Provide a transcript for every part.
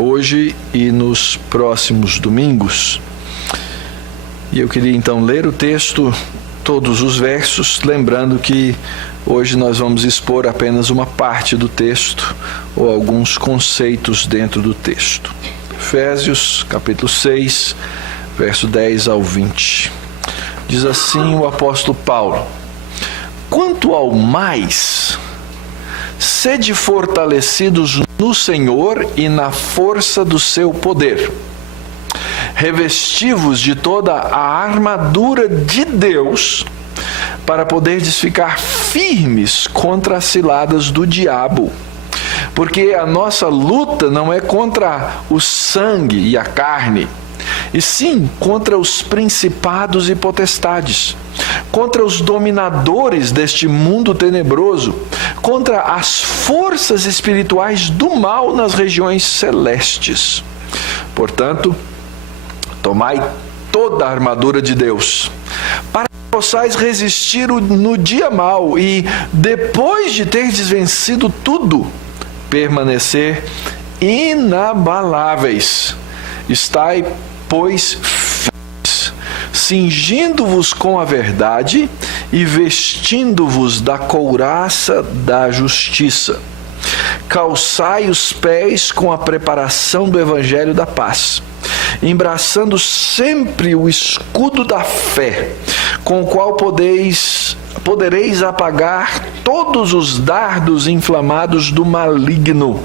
Hoje e nos próximos domingos. E eu queria então ler o texto, todos os versos, lembrando que hoje nós vamos expor apenas uma parte do texto ou alguns conceitos dentro do texto. Efésios, capítulo 6, verso 10 ao 20. Diz assim o apóstolo Paulo: quanto ao mais, sede fortalecidos no Senhor e na força do seu poder. Revesti-vos de toda a armadura de Deus, para poderdes ficar firmes contra as ciladas do diabo. Porque a nossa luta não é contra o sangue e a carne, e sim contra os principados e potestades, contra os dominadores deste mundo tenebroso, contra as forças espirituais do mal nas regiões celestes. Portanto, tomai toda a armadura de Deus, para que possais resistir no dia mau e, depois de terdes vencido tudo, permanecer inabaláveis. Estai, pois, firmes, cingindo-vos com a verdade e vestindo-vos da couraça da justiça. Calçai os pés com a preparação do evangelho da paz, embraçando sempre o escudo da fé, com o qual podereis apagar todos os dardos inflamados do maligno.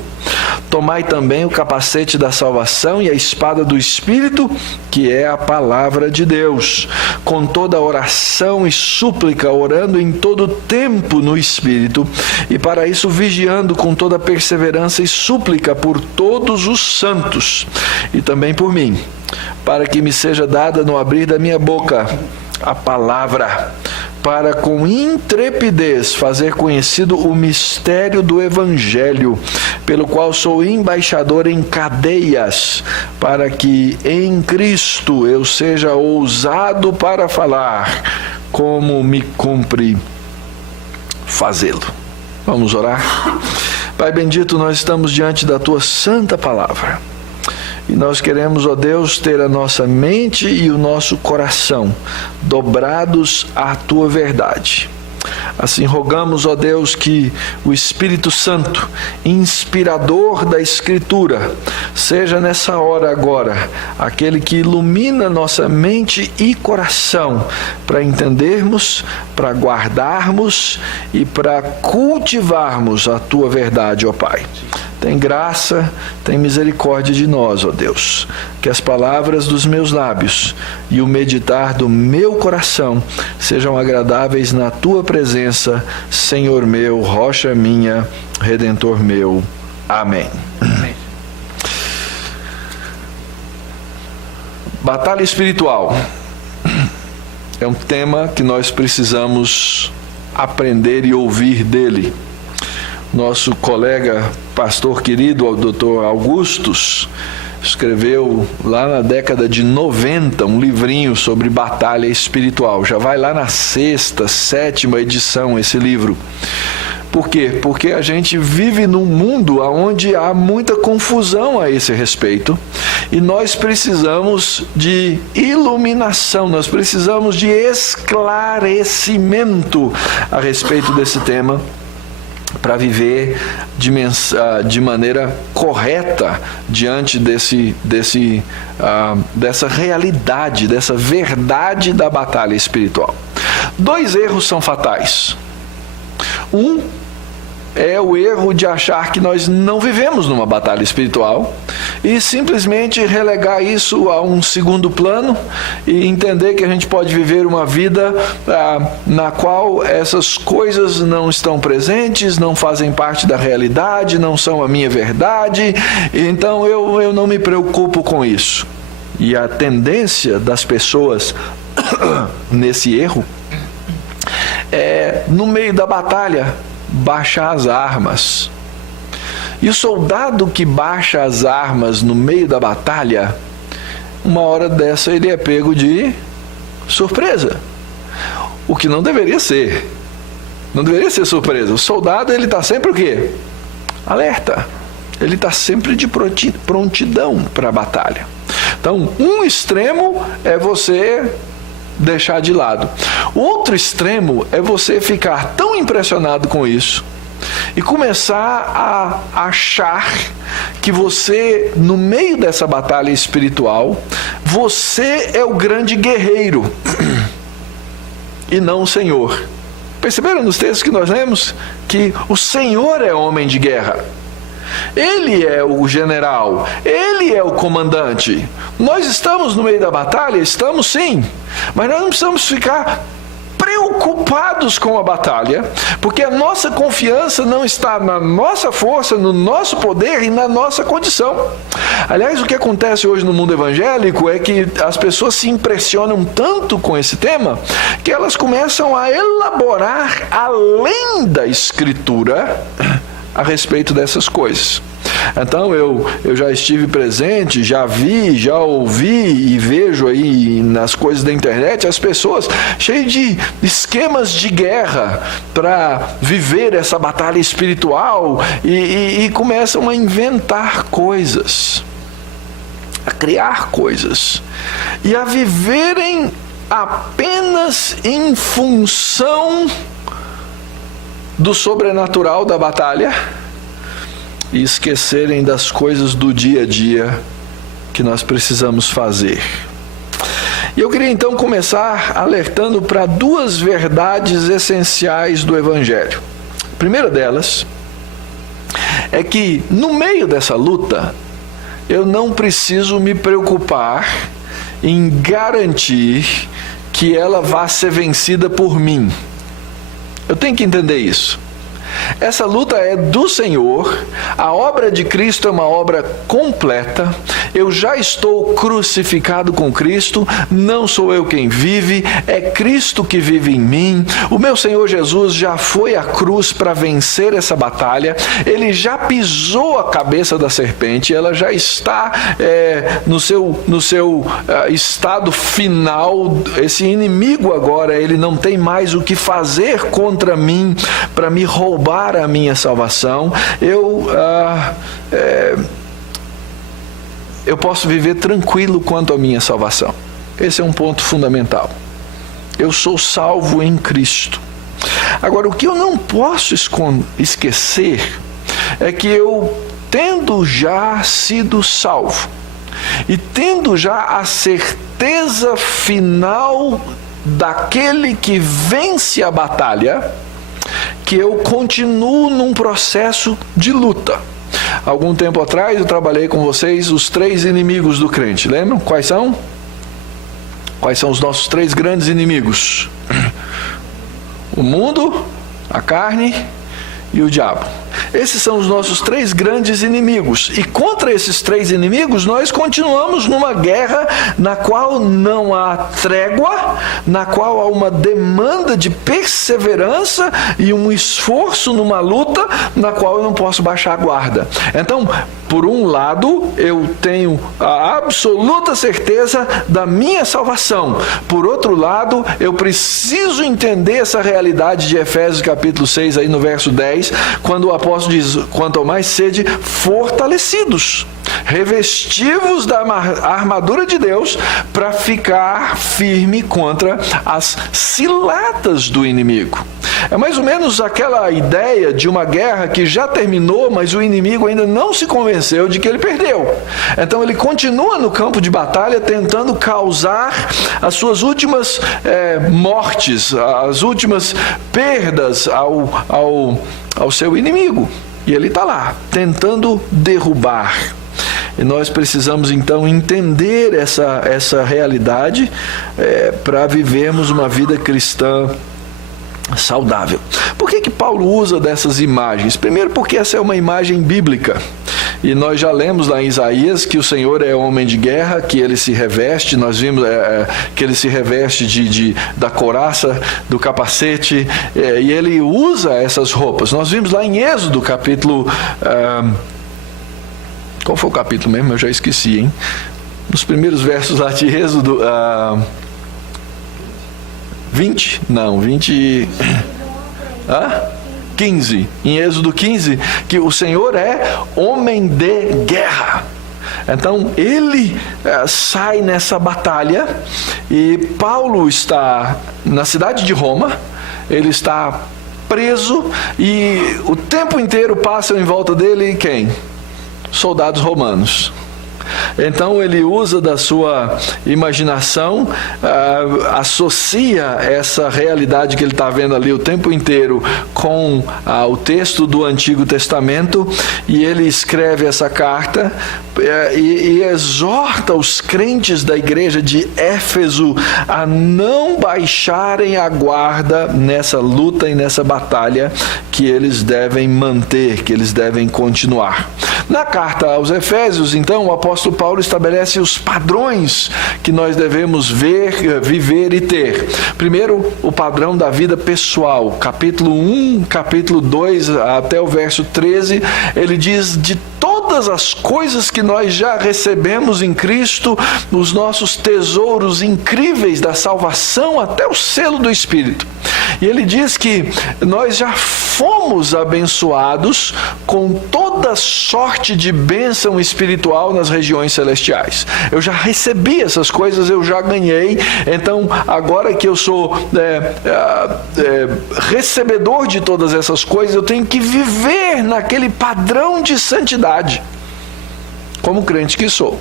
Tomai também o capacete da salvação e a espada do Espírito, que é a palavra de Deus, com toda oração e súplica, orando em todo tempo no Espírito, e para isso vigiando com toda perseverança e súplica por todos os santos, e também por mim, para que me seja dada no abrir da minha boca a palavra, para com intrepidez fazer conhecido o mistério do Evangelho, pelo qual sou embaixador em cadeias, para que em Cristo eu seja ousado para falar, como me cumpre fazê-lo. Vamos orar? Pai bendito, nós estamos diante da Tua santa palavra. E nós queremos, ó Deus, ter a nossa mente e o nosso coração dobrados à Tua verdade. Assim rogamos, ó Deus, que o Espírito Santo, inspirador da Escritura, seja nessa hora agora aquele que ilumina nossa mente e coração para entendermos, para guardarmos e para cultivarmos a Tua verdade, ó Pai. Tem graça, tem misericórdia de nós, ó Deus. Que as palavras dos meus lábios e o meditar do meu coração sejam agradáveis na Tua presença, Senhor meu, rocha minha, Redentor meu. Amém. Amém. Batalha espiritual é um tema que nós precisamos aprender e ouvir dele. Nosso colega, pastor querido, o Dr. Augustus, escreveu lá na década de 90 um livrinho sobre batalha espiritual. Já vai lá na 6ª, 7ª edição esse livro. Por quê? Porque a gente vive num mundo onde há muita confusão a esse respeito e nós precisamos de iluminação, nós precisamos de esclarecimento a respeito desse tema para viver de maneira correta diante dessa realidade, dessa verdade da batalha espiritual. 2 erros são fatais. Um é o erro de achar que nós não vivemos numa batalha espiritual e simplesmente relegar isso a um segundo plano e entender que a gente pode viver uma vida na qual essas coisas não estão presentes, não fazem parte da realidade, não são a minha verdade, então eu não me preocupo com isso. E a tendência das pessoas nesse erro é, no meio da batalha, baixar as armas. E o soldado que baixa as armas no meio da batalha, uma hora dessa ele é pego de surpresa. O que não deveria ser. Não deveria ser surpresa. O soldado, ele está sempre o quê? Alerta. Ele está sempre de prontidão para a batalha. Então, um extremo é você deixar de lado. O outro extremo é você ficar tão impressionado com isso e começar a achar que você, no meio dessa batalha espiritual, você é o grande guerreiro e não o Senhor. Perceberam nos textos que nós lemos que o Senhor é homem de guerra? Ele é o general, ele é o comandante. Nós estamos no meio da batalha? Estamos sim, mas nós não precisamos ficar preocupados com a batalha, porque a nossa confiança não está na nossa força, no nosso poder e na nossa condição. Aliás, o que acontece hoje no mundo evangélico é que as pessoas se impressionam tanto com esse tema que elas começam a elaborar além da Escritura a respeito dessas coisas. Então eu já estive presente, já vi, já ouvi e vejo aí nas coisas da internet as pessoas cheias de esquemas de guerra para viver essa batalha espiritual e começam a inventar coisas, a criar coisas e a viverem apenas em função do sobrenatural da batalha e esquecerem das coisas do dia a dia que nós precisamos fazer. E eu queria então começar alertando para 2 verdades essenciais do Evangelho. A primeira delas é que no meio dessa luta eu não preciso me preocupar em garantir que ela vá ser vencida por mim. Eu tenho que entender isso. Essa luta é do Senhor, a obra de Cristo é uma obra completa, eu já estou crucificado com Cristo, não sou eu quem vive, é Cristo que vive em mim, o meu Senhor Jesus já foi à cruz para vencer essa batalha, ele já pisou a cabeça da serpente, ela já está no seu estado final, esse inimigo agora, ele não tem mais o que fazer contra mim para me roubar a minha salvação, eu posso viver tranquilo quanto à minha salvação. Esse é um ponto fundamental. Eu sou salvo em Cristo. Agora, o que eu não posso esquecer é que eu, tendo já sido salvo e tendo já a certeza final daquele que vence a batalha, que eu continuo num processo de luta. Algum tempo atrás eu trabalhei com vocês os 3 inimigos do crente, lembram? Quais são? Quais são os nossos 3 grandes inimigos? O mundo, a carne e o diabo. Esses são os nossos 3 grandes inimigos. E contra esses 3 inimigos, nós continuamos numa guerra na qual não há trégua, na qual há uma demanda de perseverança e um esforço numa luta na qual eu não posso baixar a guarda. Então, por um lado, eu tenho a absoluta certeza da minha salvação. Por outro lado, eu preciso entender essa realidade de Efésios capítulo 6, aí no verso 10, quando o apóstolo diz: quanto ao mais sede fortalecidos, revestivos da armadura de Deus para ficar firme contra as ciladas do inimigo. É mais ou menos aquela ideia de uma guerra que já terminou, mas o inimigo ainda não se convenceu de que ele perdeu. Então ele continua no campo de batalha tentando causar as suas últimas mortes, as últimas perdas ao seu inimigo. E ele está lá, tentando derrubar. E nós precisamos então entender essa realidade para vivermos uma vida cristã saudável. Por que Paulo usa dessas imagens? Primeiro, porque essa é uma imagem bíblica. E nós já lemos lá em Isaías que o Senhor é homem de guerra, que ele se reveste, nós vimos que ele se reveste da couraça, do capacete, e ele usa essas roupas. Nós vimos lá em Êxodo, capítulo... qual foi o capítulo mesmo? Eu já esqueci, hein? Nos primeiros versos lá de Êxodo... 20? Não, 20... 15. Em Êxodo 15, que o Senhor é homem de guerra. Então, ele sai nessa batalha e Paulo está na cidade de Roma, ele está preso e o tempo inteiro passam em volta dele quem? Soldados romanos. Então ele usa da sua imaginação, associa essa realidade que ele está vendo ali o tempo inteiro com o texto do Antigo Testamento, e ele escreve essa carta e exorta os crentes da igreja de Éfeso a não baixarem a guarda nessa luta e nessa batalha que eles devem manter, que eles devem continuar. Na carta aos Efésios, então, o apóstolo Paulo estabelece os padrões que nós devemos viver e ter. Primeiro, o padrão da vida pessoal. Capítulo 1, capítulo 2, até o verso 13, ele diz de todas as coisas que nós já recebemos em Cristo, os nossos tesouros incríveis da salvação até o selo do Espírito. E ele diz que nós já fomos abençoados com toda sorte de bênção espiritual nas regiões celestiais. Eu já recebi essas coisas, eu já ganhei. Então, agora que eu sou recebedor de todas essas coisas, eu tenho que viver naquele padrão de santidade, como crente que sou.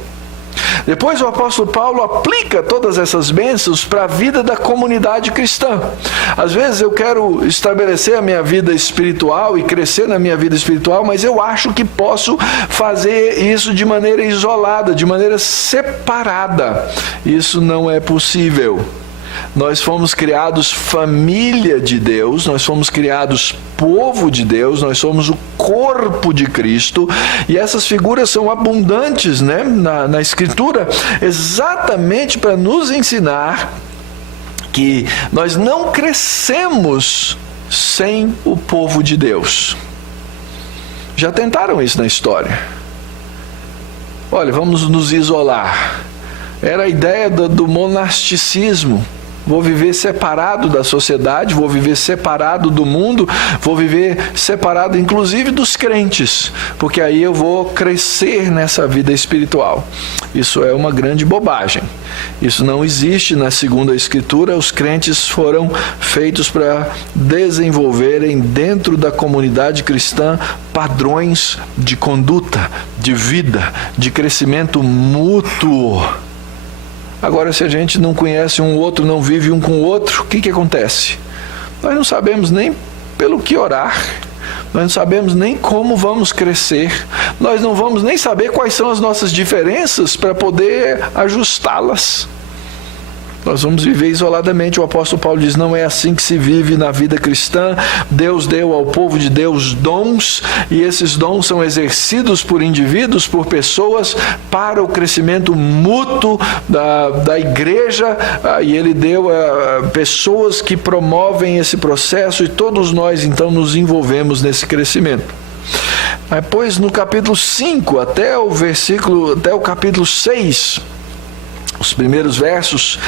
Depois o apóstolo Paulo aplica todas essas bênçãos para a vida da comunidade cristã. Às vezes eu quero estabelecer a minha vida espiritual e crescer na minha vida espiritual, mas eu acho que posso fazer isso de maneira isolada, de maneira separada. Isso não é possível. Nós fomos criados família de Deus, nós fomos criados povo de Deus, nós somos o corpo de Cristo, e essas figuras são abundantes, né, na Escritura, exatamente para nos ensinar que nós não crescemos sem o povo de Deus. Já tentaram isso na história. Olha, vamos nos isolar. Era a ideia do monasticismo. Vou viver separado da sociedade, vou viver separado do mundo, vou viver separado inclusive dos crentes, porque aí eu vou crescer nessa vida espiritual. Isso é uma grande bobagem. Isso não existe na segunda Escritura. Os crentes foram feitos para desenvolverem dentro da comunidade cristã padrões de conduta, de vida, de crescimento mútuo. Agora, se a gente não conhece um outro, não vive um com o outro, o que acontece? Nós não sabemos nem pelo que orar, nós não sabemos nem como vamos crescer, nós não vamos nem saber quais são as nossas diferenças para poder ajustá-las. Nós vamos viver isoladamente. O apóstolo Paulo diz, não é assim que se vive na vida cristã. Deus deu ao povo de Deus dons, e esses dons são exercidos por indivíduos, por pessoas, para o crescimento mútuo da igreja, e ele deu a pessoas que promovem esse processo, e todos nós então nos envolvemos nesse crescimento. Depois, no capítulo 5 até o capítulo 6, os primeiros versos,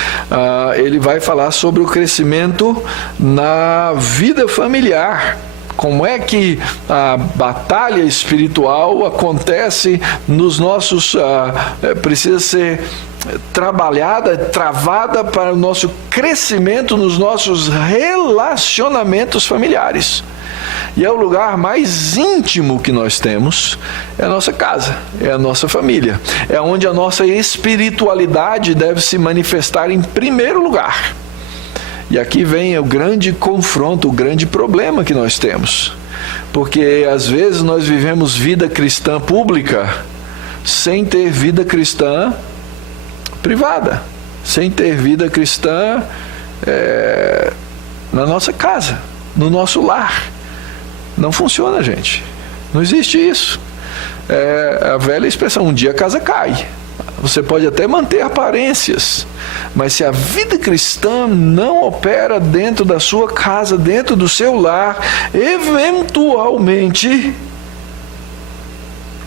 ele vai falar sobre o crescimento na vida familiar. Como é que a batalha espiritual acontece nos nossos... precisa ser trabalhada, travada para o nosso crescimento nos nossos relacionamentos familiares. E é o lugar mais íntimo que nós temos, é a nossa casa, é a nossa família. É onde a nossa espiritualidade deve se manifestar em primeiro lugar. E aqui vem o grande confronto, o grande problema que nós temos. Porque às vezes nós vivemos vida cristã pública sem ter vida cristã privada, sem ter vida cristã na nossa casa, no nosso lar. Não funciona, gente. Não existe isso. A velha expressão, um dia a casa cai. Você pode até manter aparências, mas se a vida cristã não opera dentro da sua casa, dentro do seu lar, eventualmente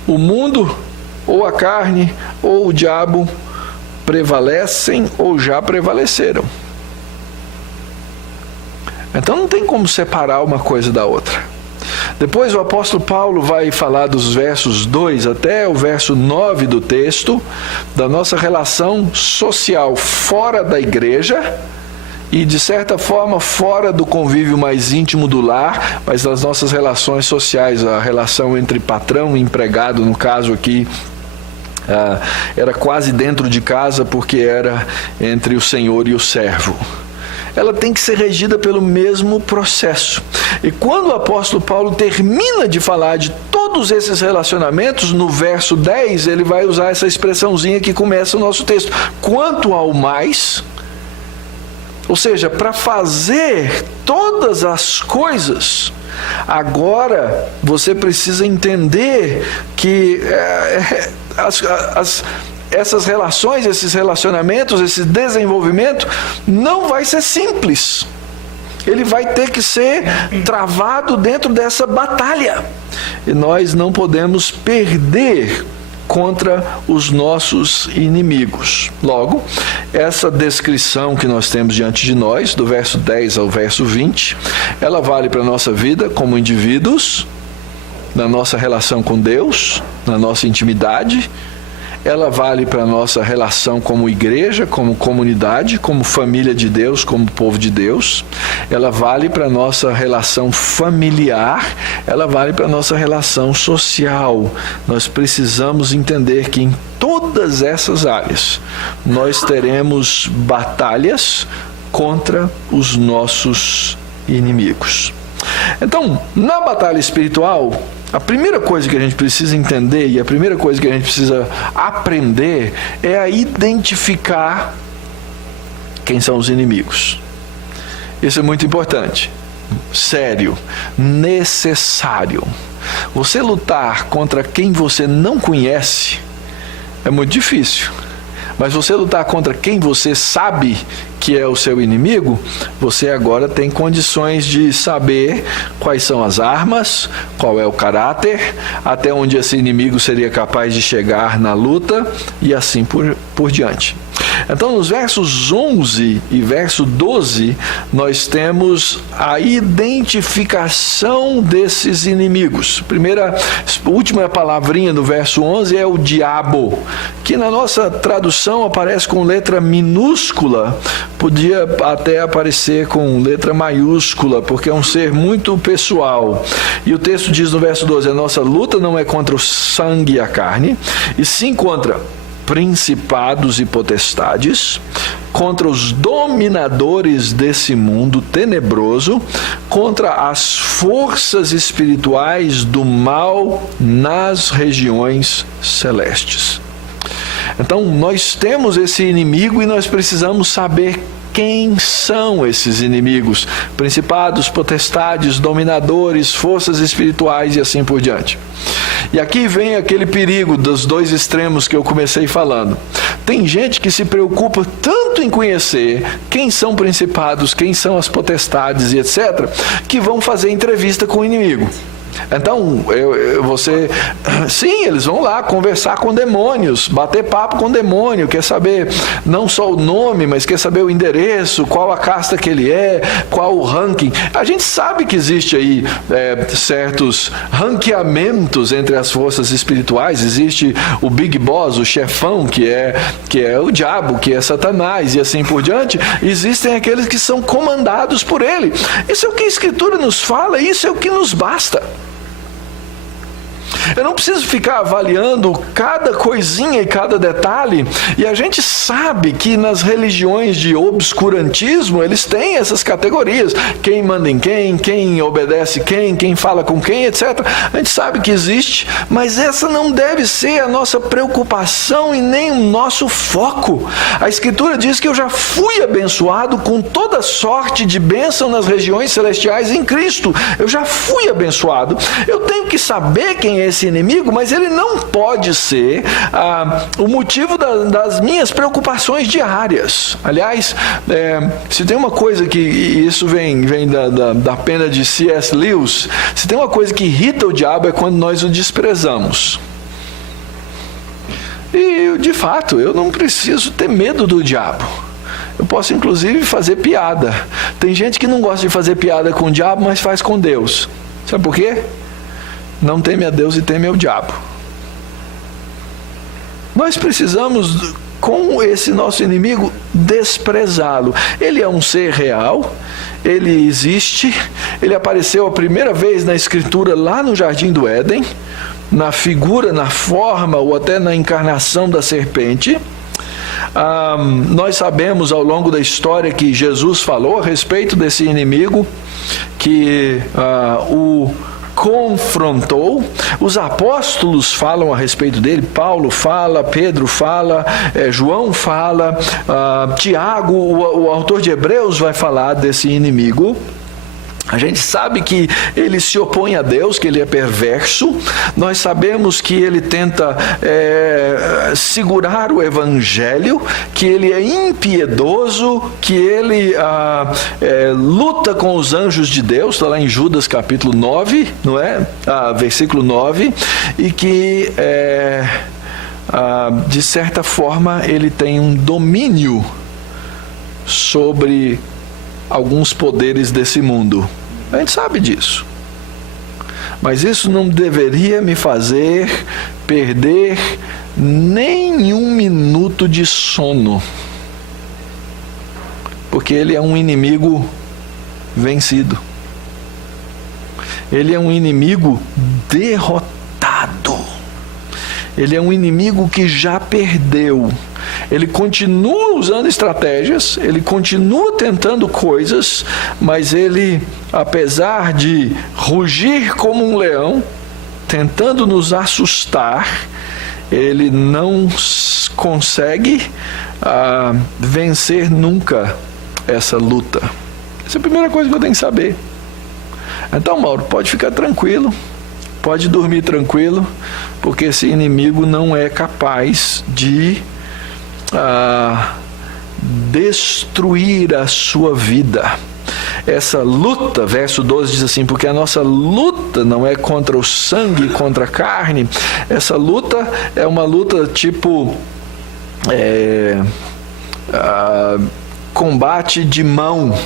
o mundo, ou a carne, ou o diabo prevalecem ou já prevaleceram. Então não tem como separar uma coisa da outra. Depois o apóstolo Paulo vai falar dos versos 2 até o verso 9 do texto, da nossa relação social fora da igreja e, de certa forma, fora do convívio mais íntimo do lar, mas das nossas relações sociais, a relação entre patrão e empregado, no caso aqui, era quase dentro de casa, porque era entre o senhor e o servo. Ela tem que ser regida pelo mesmo processo. E quando o apóstolo Paulo termina de falar de todos esses relacionamentos, no verso 10, ele vai usar essa expressãozinha que começa o nosso texto. Quanto ao mais, ou seja, para fazer todas as coisas, agora você precisa entender que essas relações, esses relacionamentos, esse desenvolvimento não vai ser simples. Ele vai ter que ser travado dentro dessa batalha. E nós não podemos perder contra os nossos inimigos. Logo, essa descrição que nós temos diante de nós, do verso 10 ao verso 20, ela vale para a nossa vida como indivíduos, na nossa relação com Deus, na nossa intimidade. Ela vale para a nossa relação como igreja, como comunidade, como família de Deus, como povo de Deus. Ela vale para a nossa relação familiar, ela vale para a nossa relação social. Nós precisamos entender que em todas essas áreas nós teremos batalhas contra os nossos inimigos. Então, na batalha espiritual, a primeira coisa que a gente precisa entender e a primeira coisa que a gente precisa aprender é a identificar quem são os inimigos. Isso é muito importante, sério, necessário. Você lutar contra quem você não conhece é muito difícil, mas você lutar contra quem você sabe que é o seu inimigo, você agora tem condições de saber quais são as armas, qual é o caráter, até onde esse inimigo seria capaz de chegar na luta e assim por diante. Então, nos versos 11 e verso 12, nós temos a identificação desses inimigos. Última palavrinha do verso 11 é o diabo, que na nossa tradução aparece com letra minúscula, podia até aparecer com letra maiúscula, porque é um ser muito pessoal. E o texto diz no verso 12, a nossa luta não é contra o sangue e a carne, e sim contra principados e potestades, contra os dominadores desse mundo tenebroso, contra as forças espirituais do mal nas regiões celestes. Então, nós temos esse inimigo e nós precisamos saber quem são esses inimigos: principados, potestades, dominadores, forças espirituais e assim por diante. E aqui vem aquele perigo dos dois extremos que eu comecei falando. Tem gente que se preocupa tanto em conhecer quem são principados, quem são as potestades e etc., que vão fazer entrevista com o inimigo. Então, sim, eles vão lá conversar com demônios, bater papo com demônio, quer saber não só o nome, mas quer saber o endereço, qual a casta que ele é, qual o ranking. A gente sabe que existe aí certos ranqueamentos entre as forças espirituais. Existe o Big Boss, o chefão, que é o diabo, que é Satanás e assim por diante. Existem aqueles que são comandados por ele. Isso é o que a Escritura nos fala, isso é o que nos basta. Eu não preciso ficar avaliando cada coisinha e cada detalhe. E a gente sabe que nas religiões de obscurantismo eles têm essas categorias: quem manda em quem obedece quem fala com quem, etc. A gente sabe que existe, mas essa não deve ser a nossa preocupação e nem o nosso foco. A Escritura diz que eu já fui abençoado com toda sorte de bênção nas regiões celestiais em Cristo. Eu já fui abençoado. Eu tenho que saber quem é esse inimigo, mas ele não pode ser o motivo das minhas preocupações diárias. Aliás, se tem uma coisa que, e isso vem da pena de C.S. Lewis, se tem uma coisa que irrita o diabo é quando nós o desprezamos. E, de fato, eu não preciso ter medo do diabo. Eu posso, inclusive, fazer piada. Tem gente que não gosta de fazer piada com o diabo, mas faz com Deus. Sabe por quê? Não teme a Deus e teme ao diabo. Nós precisamos, com esse nosso inimigo, desprezá-lo. Ele é um ser real, ele existe, ele apareceu a primeira vez na Escritura lá no Jardim do Éden, na figura, na forma ou até na encarnação da serpente. Nós sabemos ao longo da história que Jesus falou a respeito desse inimigo, que o confrontou. Os apóstolos falam a respeito dele. Paulo fala, Pedro fala, João fala, Tiago, o autor de Hebreus, vai falar desse inimigo. A gente sabe que ele se opõe a Deus, que ele é perverso. Nós sabemos que ele tenta segurar o evangelho, que ele é impiedoso, que ele luta com os anjos de Deus, está lá em Judas capítulo 9, não é? Versículo 9, e que de certa forma ele tem um domínio sobre alguns poderes desse mundo. A gente sabe disso. Mas isso não deveria me fazer perder nenhum minuto de sono. Porque ele é um inimigo vencido. Ele é um inimigo derrotado. Ele é um inimigo que já perdeu. Ele continua usando estratégias, ele continua tentando coisas, mas ele, apesar de rugir como um leão, tentando nos assustar, ele não consegue vencer nunca essa luta. Essa é a primeira coisa que eu tenho que saber. Então, Mauro, pode ficar tranquilo, pode dormir tranquilo, porque esse inimigo não é capaz de destruir a sua vida. Essa luta, verso 12 diz assim: porque a nossa luta não é contra o sangue, contra a carne. Essa luta é uma luta tipo combate de mão.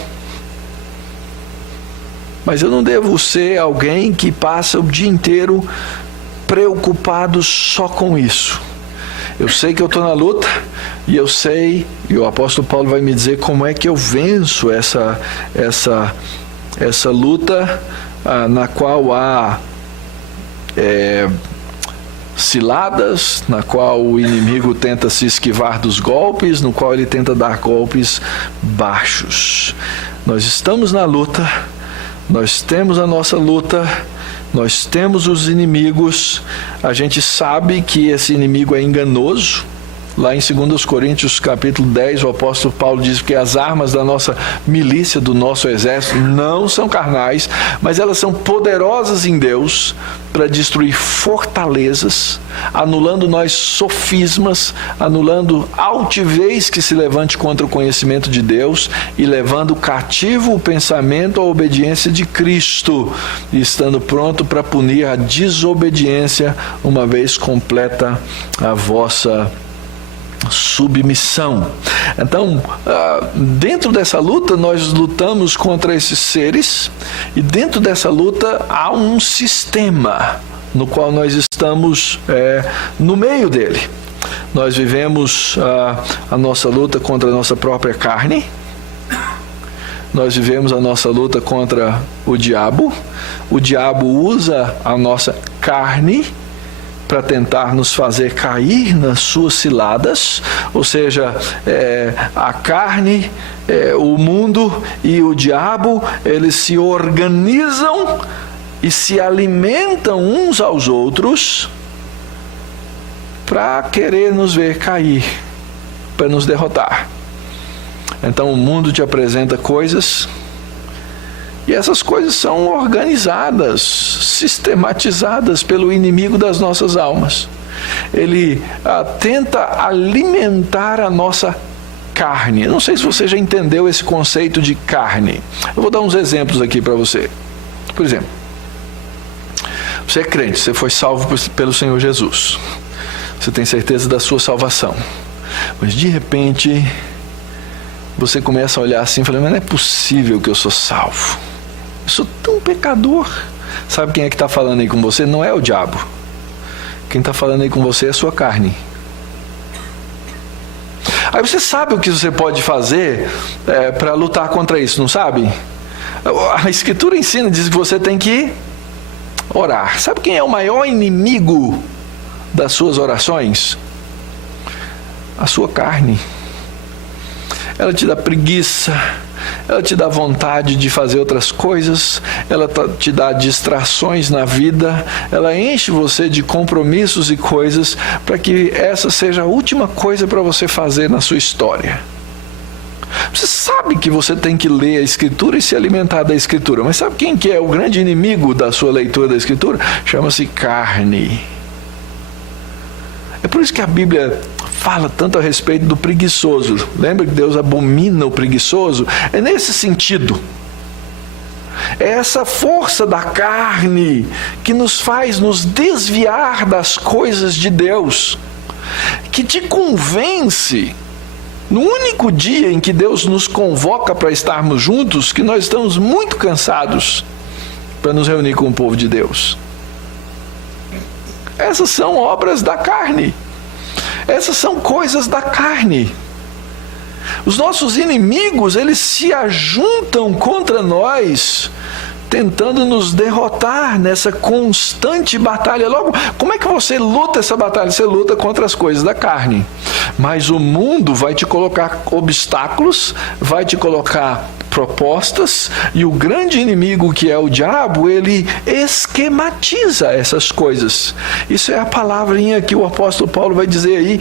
Mas eu não devo ser alguém que passa o dia inteiro preocupado só com isso. Eu sei que eu estou na luta, e eu sei, e o apóstolo Paulo vai me dizer como é que eu venço essa luta, na qual há ciladas, na qual o inimigo tenta se esquivar dos golpes, no qual ele tenta dar golpes baixos. Nós estamos na luta, nós temos a nossa luta, nós temos os inimigos. A gente sabe que esse inimigo é enganoso, Lá em 2 Coríntios capítulo 10, o apóstolo Paulo diz que as armas da nossa milícia, do nosso exército, não são carnais, mas elas são poderosas em Deus para destruir fortalezas, anulando nós sofismas, anulando altivez que se levante contra o conhecimento de Deus e levando cativo o pensamento à obediência de Cristo, e estando pronto para punir a desobediência, uma vez completa a vossa submissão. Então, dentro dessa luta, nós lutamos contra esses seres, e dentro dessa luta há um sistema no qual nós estamos no meio dele. Nós vivemos a nossa luta contra a nossa própria carne, nós vivemos a nossa luta contra o diabo usa a nossa carne para tentar nos fazer cair nas suas ciladas, ou seja, a carne, o mundo e o diabo, eles se organizam e se alimentam uns aos outros para querer nos ver cair, para nos derrotar. Então o mundo te apresenta coisas, e essas coisas são organizadas, sistematizadas pelo inimigo das nossas almas. Ele tenta alimentar a nossa carne. Eu não sei se você já entendeu esse conceito de carne. Eu vou dar uns exemplos aqui para você. Por exemplo, você é crente, você foi salvo pelo Senhor Jesus. Você tem certeza da sua salvação. Mas de repente, você começa a olhar assim e fala, mas não é possível que eu sou salvo. Eu sou tão pecador. Sabe quem é que está falando aí com você? Não é o diabo. Quem está falando aí com você é a sua carne. Aí você sabe o que você pode fazer para lutar contra isso, não sabe? A Escritura ensina, diz que você tem que orar. Sabe quem é o maior inimigo das suas orações? A sua carne. Ela te dá preguiça, ela te dá vontade de fazer outras coisas, ela te dá distrações na vida, ela enche você de compromissos e coisas para que essa seja a última coisa para você fazer na sua história. Você sabe que você tem que ler a Escritura e se alimentar da Escritura, mas sabe quem que é o grande inimigo da sua leitura da Escritura? Chama-se carne. É por isso que a Bíblia fala tanto a respeito do preguiçoso. Lembra que Deus abomina o preguiçoso? É nesse sentido. É essa força da carne que nos faz nos desviar das coisas de Deus, que te convence, no único dia em que Deus nos convoca para estarmos juntos, que nós estamos muito cansados para nos reunir com o povo de Deus. Essas são obras da carne. Essas são coisas da carne. Os nossos inimigos, eles se ajuntam contra nós, tentando nos derrotar nessa constante batalha. Logo, como é que você luta essa batalha? Você luta contra as coisas da carne. Mas o mundo vai te colocar obstáculos, vai te colocar propostas, e o grande inimigo, que é o diabo, ele esquematiza essas coisas. Isso é a palavrinha que o apóstolo Paulo vai dizer aí,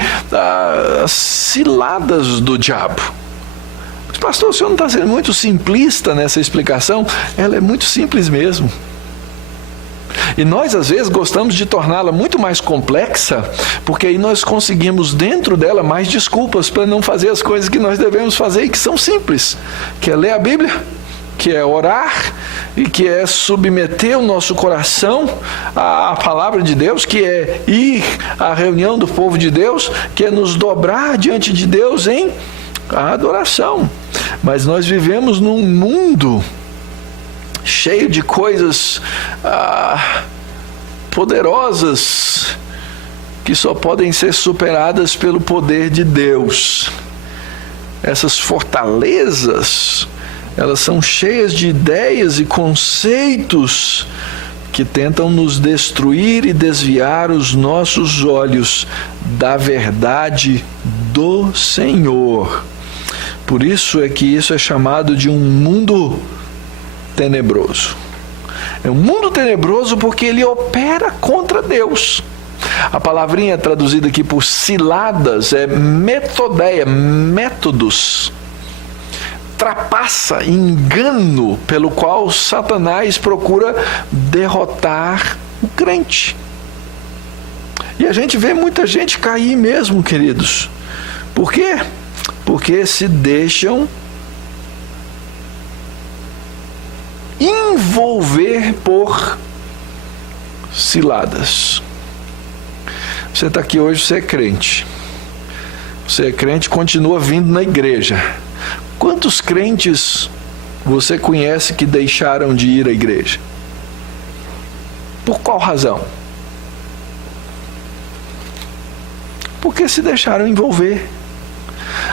as ciladas do diabo. Mas, pastor, o senhor não está sendo muito simplista nessa explicação? Ela é muito simples mesmo. E nós, às vezes, gostamos de torná-la muito mais complexa, porque aí nós conseguimos dentro dela mais desculpas para não fazer as coisas que nós devemos fazer e que são simples, que é ler a Bíblia, que é orar e que é submeter o nosso coração à palavra de Deus, que é ir à reunião do povo de Deus, que é nos dobrar diante de Deus em adoração. Mas nós vivemos num mundo cheio de coisas poderosas que só podem ser superadas pelo poder de Deus. Essas fortalezas, elas são cheias de ideias e conceitos que tentam nos destruir e desviar os nossos olhos da verdade do Senhor. Por isso é que isso é chamado de um mundo tenebroso. É um mundo tenebroso porque ele opera contra Deus. A palavrinha traduzida aqui por ciladas é metodeia, métodos. Trapaça, engano pelo qual Satanás procura derrotar o crente. E a gente vê muita gente cair mesmo, queridos. Por quê? Porque se deixam envolver por ciladas. Você está aqui hoje, você é crente. Você é crente, continua vindo na igreja. Quantos crentes você conhece que deixaram de ir à igreja? Por qual razão? Porque se deixaram envolver.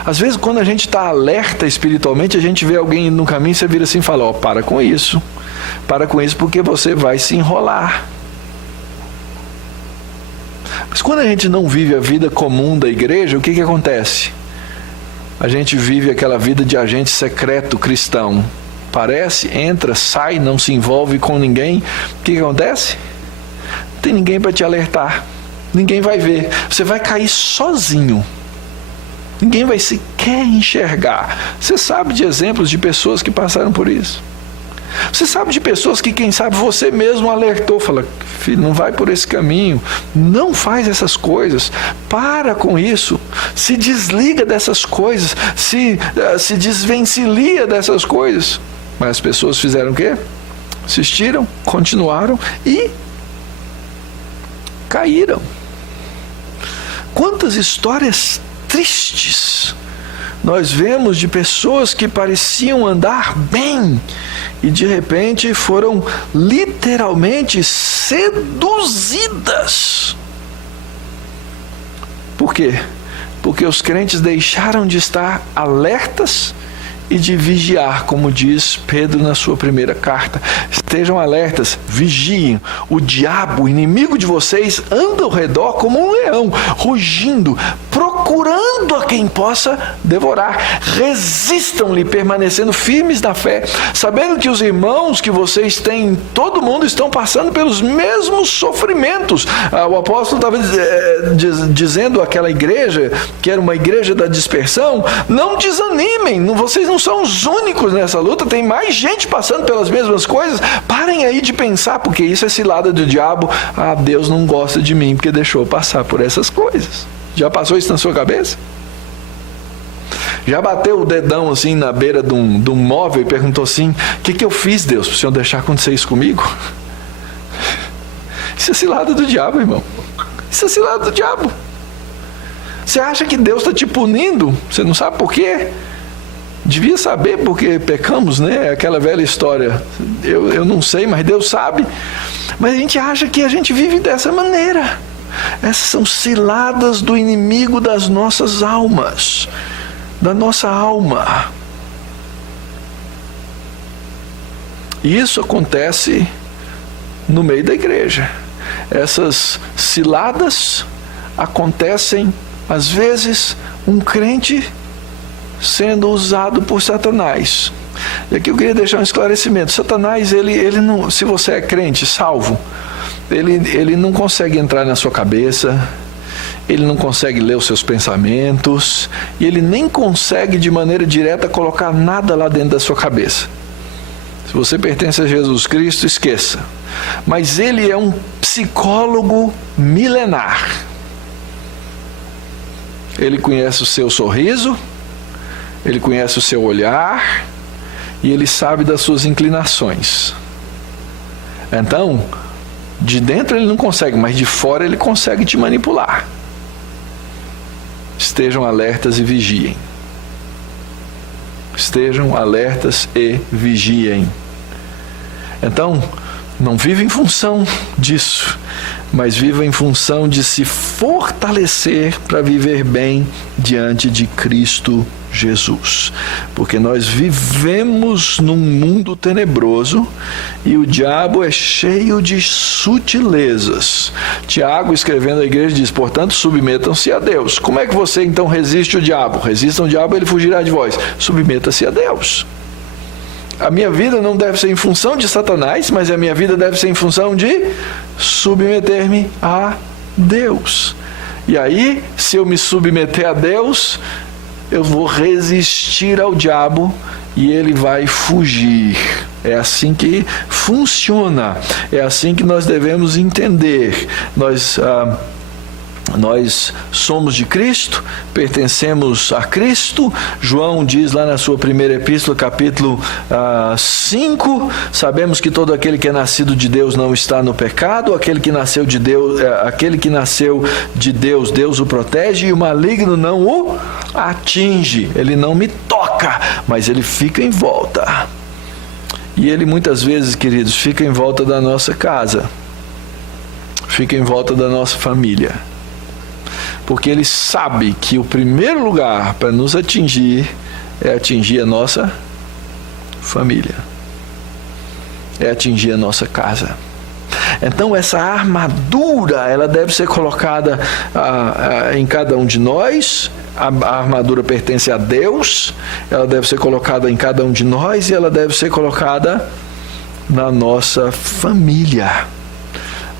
Às vezes, quando a gente está alerta espiritualmente, a gente vê alguém indo no caminho, você vira assim e fala, para com isso. Para com isso porque você vai se enrolar. Mas quando a gente não vive a vida comum da igreja, o que acontece? A gente vive aquela vida de agente secreto cristão. Parece, entra, sai, não se envolve com ninguém. O que acontece? Não tem ninguém para te alertar. Ninguém vai ver. Você vai cair sozinho. Ninguém vai sequer enxergar. Você sabe de exemplos de pessoas que passaram por isso. Você sabe de pessoas que, quem sabe, você mesmo alertou, fala, filho, não vai por esse caminho, não faz essas coisas, para com isso, se desliga dessas coisas, se desvencilha dessas coisas. Mas as pessoas fizeram o quê? Insistiram, continuaram e caíram. Quantas histórias tristes nós vemos de pessoas que pareciam andar bem e de repente foram literalmente seduzidas. Por quê? Porque os crentes deixaram de estar alertas e de vigiar, como diz Pedro na sua primeira carta. Estejam alertas, vigiem. O diabo, o inimigo de vocês, anda ao redor como um leão, rugindo, procurando a quem possa devorar. Resistam-lhe, permanecendo firmes na fé, sabendo que os irmãos que vocês têm em todo mundo estão passando pelos mesmos sofrimentos. O apóstolo estava dizendo àquela igreja, que era uma igreja da dispersão, não desanimem, vocês não são os únicos nessa luta, tem mais gente passando pelas mesmas coisas. Parem aí de pensar, porque isso é cilada do diabo. Deus não gosta de mim porque deixou passar por essas coisas. Já passou isso na sua cabeça? Já bateu o dedão assim na beira de um móvel e perguntou assim, o que eu fiz, Deus, para o Senhor deixar acontecer isso comigo? Isso é cilada do diabo, irmão. Isso é cilada do diabo. Você acha que Deus está te punindo? Você não sabe por quê? Devia saber porque pecamos, né? Aquela velha história. Eu não sei, mas Deus sabe. Mas a gente acha que a gente vive dessa maneira. Essas são ciladas do inimigo das nossas almas. Da nossa alma. E isso acontece no meio da igreja. Essas ciladas acontecem, às vezes, um crente sendo usado por Satanás. E aqui eu queria deixar um esclarecimento. Satanás, ele não, se você é crente, salvo, ele não consegue entrar na sua cabeça, ele não consegue ler os seus pensamentos, e ele nem consegue de maneira direta colocar nada lá dentro da sua cabeça. Se você pertence a Jesus Cristo, esqueça. Mas ele é um psicólogo milenar. Ele conhece o seu sorriso, ele conhece o seu olhar e ele sabe das suas inclinações. Então, de dentro ele não consegue, mas de fora ele consegue te manipular. Estejam alertas e vigiem. Estejam alertas e vigiem. Então, não viva em função disso, mas viva em função de se fortalecer para viver bem diante de Cristo Jesus. Porque nós vivemos num mundo tenebroso e o diabo é cheio de sutilezas. Tiago, escrevendo à igreja, diz, portanto, submetam-se a Deus. Como é que você então resiste o diabo? Resistam o diabo, ele fugirá de vós. Submeta-se a Deus. A minha vida não deve ser em função de Satanás, mas a minha vida deve ser em função de submeter-me a Deus. E aí, se eu me submeter a Deus, eu vou resistir ao diabo e ele vai fugir. É assim que funciona. É assim que nós devemos entender. Nós somos de Cristo, pertencemos a Cristo. João diz lá na sua primeira epístola, capítulo 5, sabemos que todo aquele que é nascido de Deus não está no pecado, aquele que nasceu de Deus, Deus o protege e o maligno não o atinge. Ele não me toca, mas ele fica em volta. E ele muitas vezes, queridos, fica em volta da nossa casa, fica em volta da nossa família. Porque ele sabe que o primeiro lugar para nos atingir é atingir a nossa família, é atingir a nossa casa. Então essa armadura, ela deve ser colocada em cada um de nós. A armadura pertence a Deus, ela deve ser colocada em cada um de nós e ela deve ser colocada na nossa família,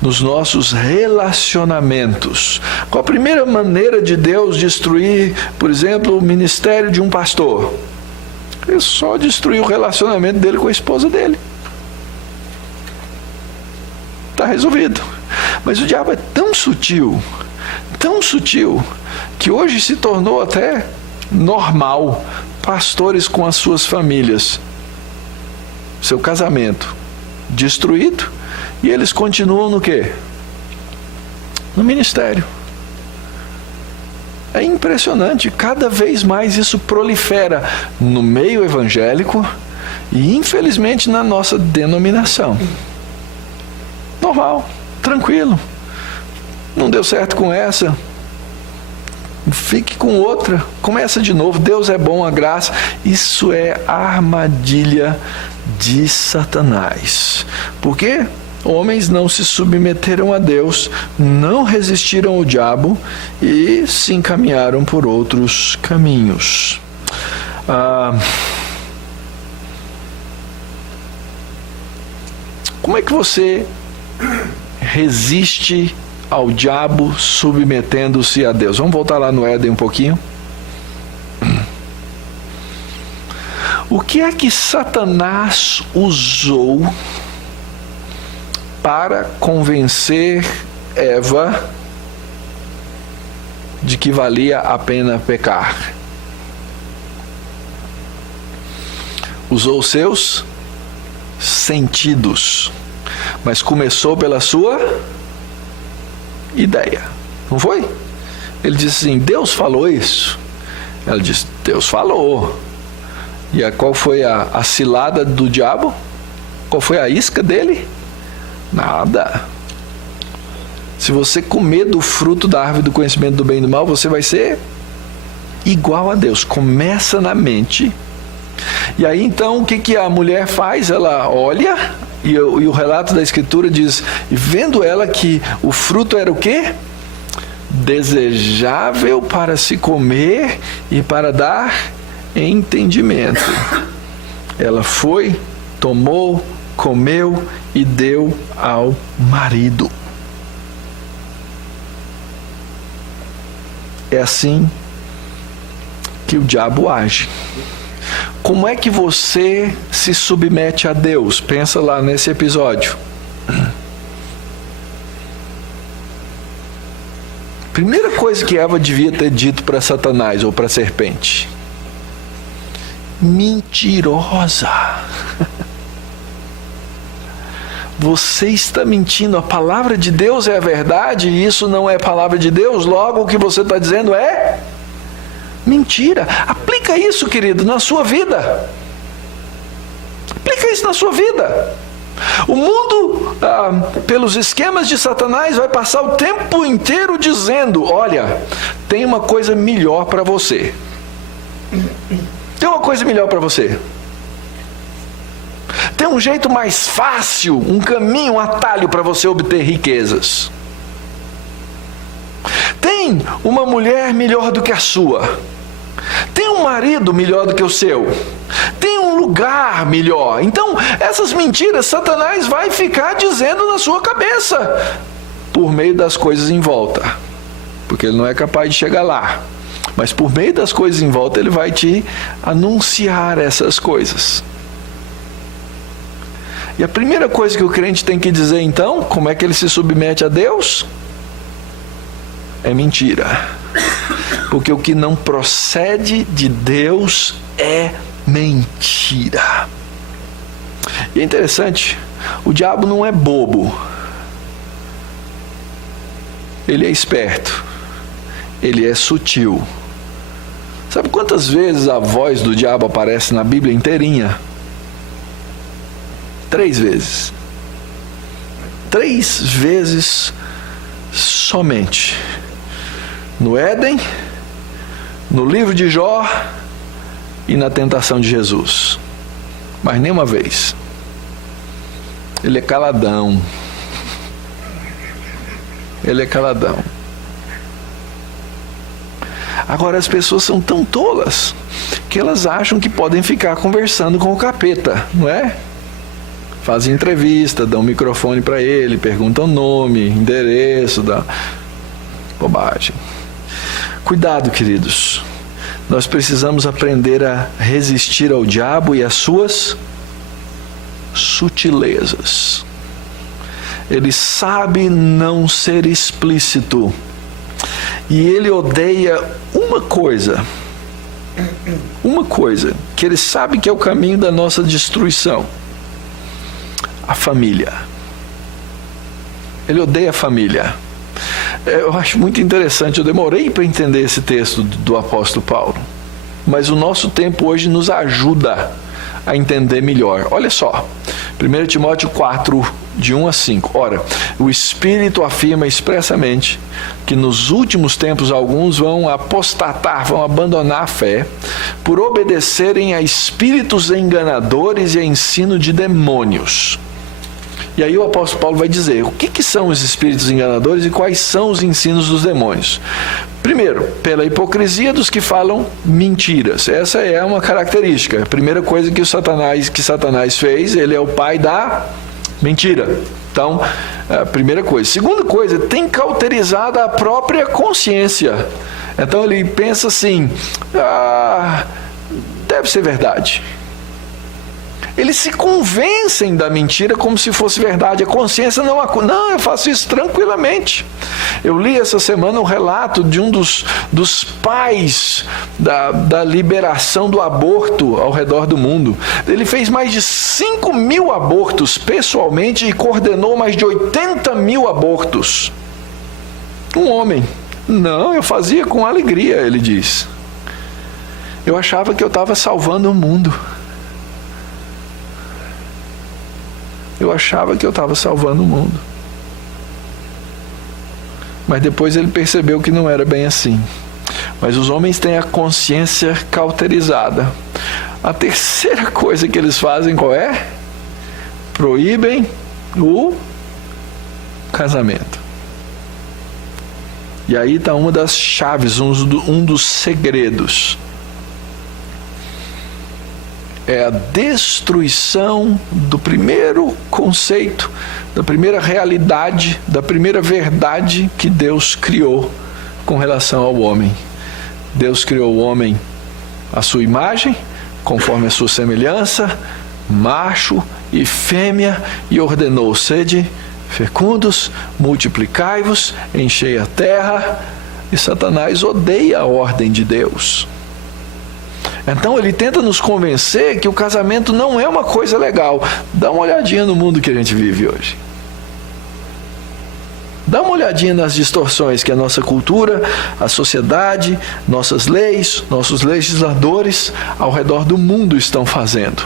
nos nossos relacionamentos. Qual a primeira maneira de Deus destruir, por exemplo, o ministério de um pastor? Ele só destruiu o relacionamento dele com a esposa dele. Está resolvido. Mas o diabo é tão sutil, que hoje se tornou até normal pastores com as suas famílias, seu casamento destruído, e eles continuam no quê? No ministério. É impressionante, cada vez mais isso prolifera no meio evangélico e infelizmente na nossa denominação. Normal, tranquilo. Não deu certo com essa, fique com outra, começa de novo. Deus é bom, a graça. Isso é armadilha de Satanás. Por quê? Homens não se submeteram a Deus, não resistiram ao diabo e se encaminharam por outros caminhos. Como é que você resiste ao diabo submetendo-se a Deus? Vamos voltar lá no Éden um pouquinho. O que é que Satanás usou para convencer Eva de que valia a pena pecar? Usou seus sentidos, mas começou pela sua ideia, não foi? Ele disse assim: Deus falou isso. Ela disse: Deus falou. E qual foi a cilada do diabo? Qual foi a isca dele? Nada. Se você comer do fruto da árvore do conhecimento do bem e do mal, você vai ser igual a Deus. Começa na mente. E aí então o que a mulher faz? Ela olha, e o relato da escritura diz: e vendo ela que o fruto era o quê? Desejável para se comer e para dar entendimento. Ela foi, tomou, comeu e deu ao marido. É assim que o diabo age. Como é que você se submete a Deus? Pensa lá nesse episódio. Primeira coisa que Eva devia ter dito para Satanás ou para a serpente: mentirosa. Você está mentindo. A palavra de Deus é a verdade e isso não é a palavra de Deus. Logo o que você está dizendo é mentira. Aplica isso, querido, na sua vida. Aplica isso na sua vida. O mundo, pelos esquemas de Satanás, vai passar o tempo inteiro dizendo: olha, tem uma coisa melhor para você. Tem uma coisa melhor para você. Tem um jeito mais fácil, um caminho, um atalho para você obter riquezas. Tem uma mulher melhor do que a sua. Tem um marido melhor do que o seu. Tem um lugar melhor. Então, essas mentiras Satanás vai ficar dizendo na sua cabeça. por meio das coisas em volta, porque ele não é capaz de chegar lá. Mas por meio das coisas em volta, ele vai te anunciar essas coisas. E a primeira coisa que o crente tem que dizer, então, como é que ele se submete a Deus? É mentira. Porque o que não procede de Deus é mentira. E é interessante, o diabo não é bobo. Ele é esperto. Ele é sutil. Sabe quantas vezes a voz do diabo aparece na Bíblia inteirinha? 3 vezes. 3 vezes somente. No Éden, no livro de Jó e na tentação de Jesus. Mas nenhuma vez. Ele é caladão. Ele é caladão. Agora as pessoas são tão tolas que elas acham que podem ficar conversando com o capeta, não é? Fazem entrevista, dão microfone para ele, perguntam nome, endereço, dá bobagem. Cuidado, queridos. Nós precisamos aprender a resistir ao diabo e às suas sutilezas. Ele sabe não ser explícito. E ele odeia uma coisa, que ele sabe que é o caminho da nossa destruição: a família. Ele odeia a família. Eu acho muito interessante, eu demorei para entender esse texto do apóstolo Paulo, mas o nosso tempo hoje nos ajuda a entender melhor. Olha só, 1 Timóteo 4, de 1 a 5. Ora, o Espírito afirma expressamente que nos últimos tempos alguns vão apostatar, vão abandonar a fé, por obedecerem a espíritos enganadores e a ensino de demônios. E aí o apóstolo Paulo vai dizer o que são os espíritos enganadores e quais são os ensinos dos demônios. Primeiro, pela hipocrisia dos que falam mentiras. Essa é uma característica. A primeira coisa que Satanás fez, ele é o pai da mentira. Então, a primeira coisa. Segunda coisa, tem cauterizado a própria consciência. Então ele pensa assim, deve ser verdade. Eles se convencem da mentira como se fosse verdade. A consciência não, eu faço isso tranquilamente. Eu li essa semana um relato de um dos pais da liberação do aborto ao redor do mundo. Ele fez mais de 5.000 abortos pessoalmente e coordenou mais de 80.000 abortos. Um homem. Não, eu fazia com alegria, ele diz. Eu achava que eu estava salvando o mundo. Eu achava que eu estava salvando o mundo. Mas depois ele percebeu que não era bem assim. Mas os homens têm a consciência cauterizada. A terceira coisa que eles fazem qual é? Proíbem o casamento. E aí está uma das chaves, um dos segredos. É a destruição do primeiro conceito, da primeira realidade, da primeira verdade que Deus criou com relação ao homem. Deus criou o homem à sua imagem, conforme a sua semelhança, macho e fêmea, e ordenou: sede fecundos, multiplicai-vos, enchei a terra. E Satanás odeia a ordem de Deus. Então ele tenta nos convencer que o casamento não é uma coisa legal. Dá uma olhadinha no mundo que a gente vive hoje. Dá uma olhadinha nas distorções que a nossa cultura, a sociedade, nossas leis, nossos legisladores ao redor do mundo estão fazendo.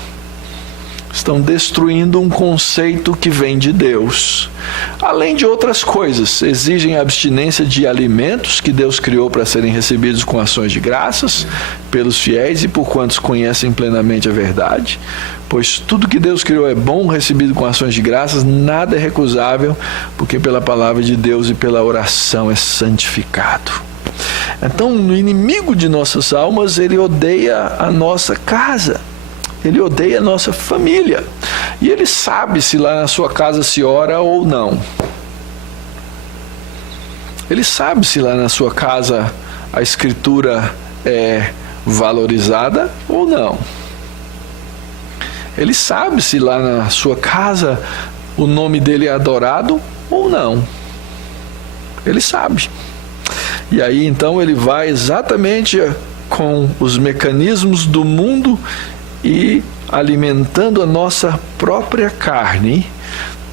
Estão destruindo um conceito que vem de Deus. Além de outras coisas, exigem a abstinência de alimentos que Deus criou para serem recebidos com ações de graças pelos fiéis e por quantos conhecem plenamente a verdade. Pois tudo que Deus criou é bom, recebido com ações de graças, nada é recusável, porque pela palavra de Deus e pela oração é santificado. Então, o inimigo de nossas almas, ele odeia a nossa casa. Ele odeia a nossa família. E ele sabe se lá na sua casa se ora ou não. Ele sabe se lá na sua casa a escritura é valorizada ou não. Ele sabe se lá na sua casa o nome dele é adorado ou não. Ele sabe. E aí então ele vai exatamente com os mecanismos do mundo e alimentando a nossa própria carne,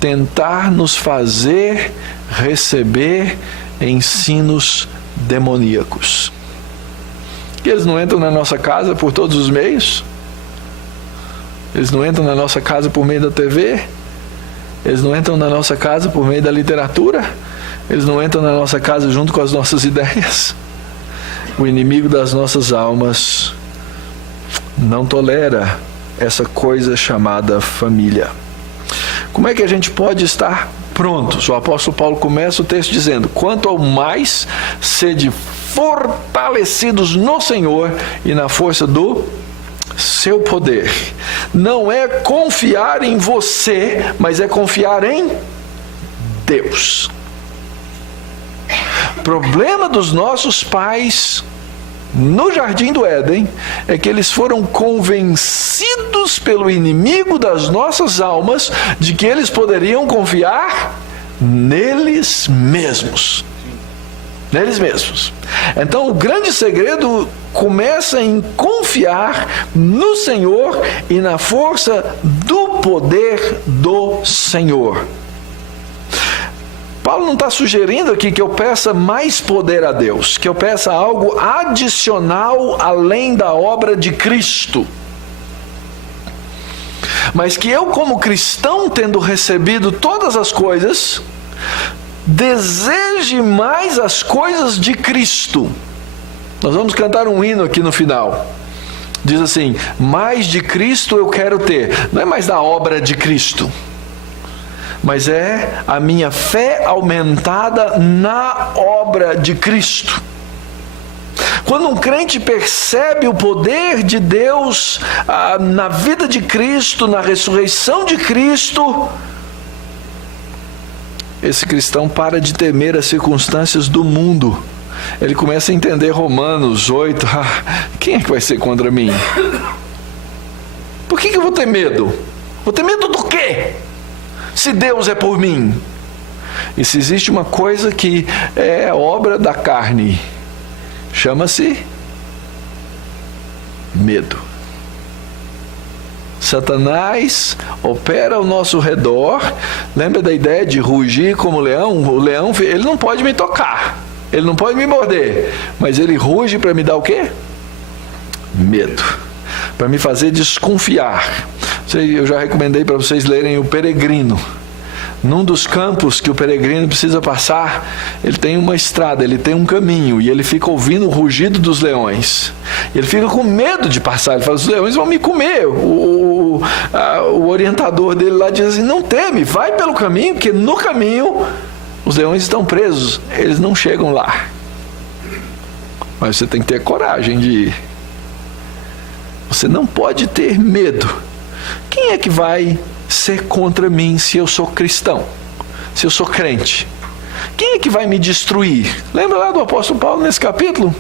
tentar nos fazer receber ensinos demoníacos. E eles não entram na nossa casa por todos os meios? Eles não entram na nossa casa por meio da TV? Eles não entram na nossa casa por meio da literatura? Eles não entram na nossa casa junto com as nossas ideias? O inimigo das nossas almas não tolera essa coisa chamada família. Como é que a gente pode estar prontos? O apóstolo Paulo começa o texto dizendo: quanto ao mais, sede fortalecidos no Senhor e na força do seu poder. Não é confiar em você, mas é confiar em Deus. O problema dos nossos pais no Jardim do Éden é que eles foram convencidos pelo inimigo das nossas almas de que eles poderiam confiar neles mesmos. Neles mesmos. Então o grande segredo começa em confiar no Senhor e na força do poder do Senhor. Paulo não está sugerindo aqui que eu peça mais poder a Deus, que eu peça algo adicional além da obra de Cristo. Mas que eu, como cristão, tendo recebido todas as coisas, deseje mais as coisas de Cristo. Nós vamos cantar um hino aqui no final. Diz assim: mais de Cristo eu quero ter. Não é mais da obra de Cristo, mas é a minha fé aumentada na obra de Cristo. Quando um crente percebe o poder de Deus na vida de Cristo, na ressurreição de Cristo, esse cristão para de temer as circunstâncias do mundo. Ele começa a entender Romanos 8. Quem é que vai ser contra mim? Por que eu vou ter medo? Vou ter medo do quê? Se Deus é por mim. E se existe uma coisa que é obra da carne, chama-se medo. Satanás opera ao nosso redor. Lembra da ideia de rugir como leão? O leão, ele não pode me tocar, ele não pode me morder, mas ele ruge para me dar o quê? Medo, para me fazer desconfiar. Eu já recomendei para vocês lerem O Peregrino. Num dos campos que o peregrino precisa passar, ele tem uma estrada, ele tem um caminho, e ele fica ouvindo o rugido dos leões. Ele fica com medo de passar. Ele fala: os leões vão me comer. O orientador dele lá diz assim: não teme, vai pelo caminho, porque no caminho os leões estão presos, eles não chegam lá. Mas você tem que ter coragem de ir. Você não pode ter medo. Quem é que vai ser contra mim se eu sou cristão? Se eu sou crente? Quem é que vai me destruir? Lembra lá do apóstolo Paulo nesse capítulo?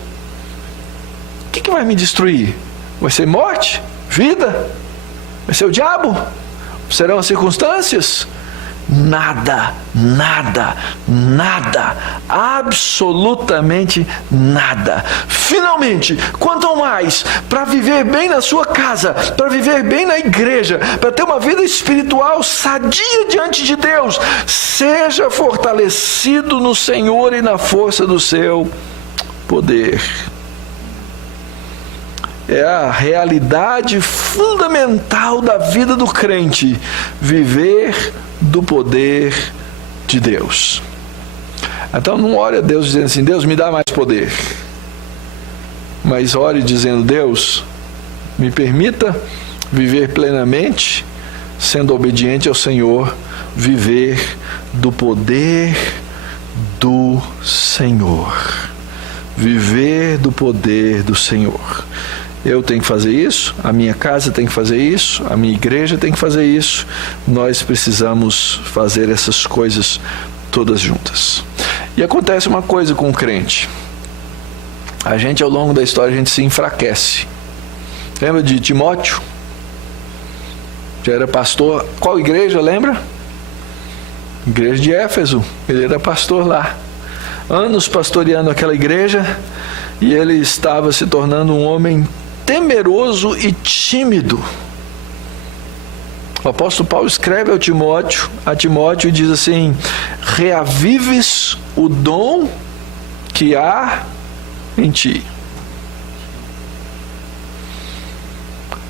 O que vai me destruir? Vai ser morte? Vida? Vai ser o diabo? Serão as circunstâncias? Nada, nada, nada, absolutamente nada. Finalmente, quanto ao mais, para viver bem na sua casa, para viver bem na igreja, para ter uma vida espiritual sadia diante de Deus, seja fortalecido no Senhor e na força do seu poder. É a realidade fundamental da vida do crente, viver do poder de Deus. Então não ore a Deus dizendo assim: Deus, me dá mais poder. Mas ore dizendo: Deus, me permita viver plenamente, sendo obediente ao Senhor, viver do poder do Senhor. Viver do poder do Senhor. Eu tenho que fazer isso, a minha casa tem que fazer isso, a minha igreja tem que fazer isso. Nós precisamos fazer essas coisas todas juntas. E acontece uma coisa com o crente. A gente, ao longo da história, a gente se enfraquece. Lembra de Timóteo? Já era pastor. Qual igreja, lembra? Igreja de Éfeso. Ele era pastor lá. Anos pastoreando aquela igreja, e ele estava se tornando um homem temeroso e tímido. O apóstolo Paulo escreve a Timóteo e diz assim: reavives o dom que há em ti.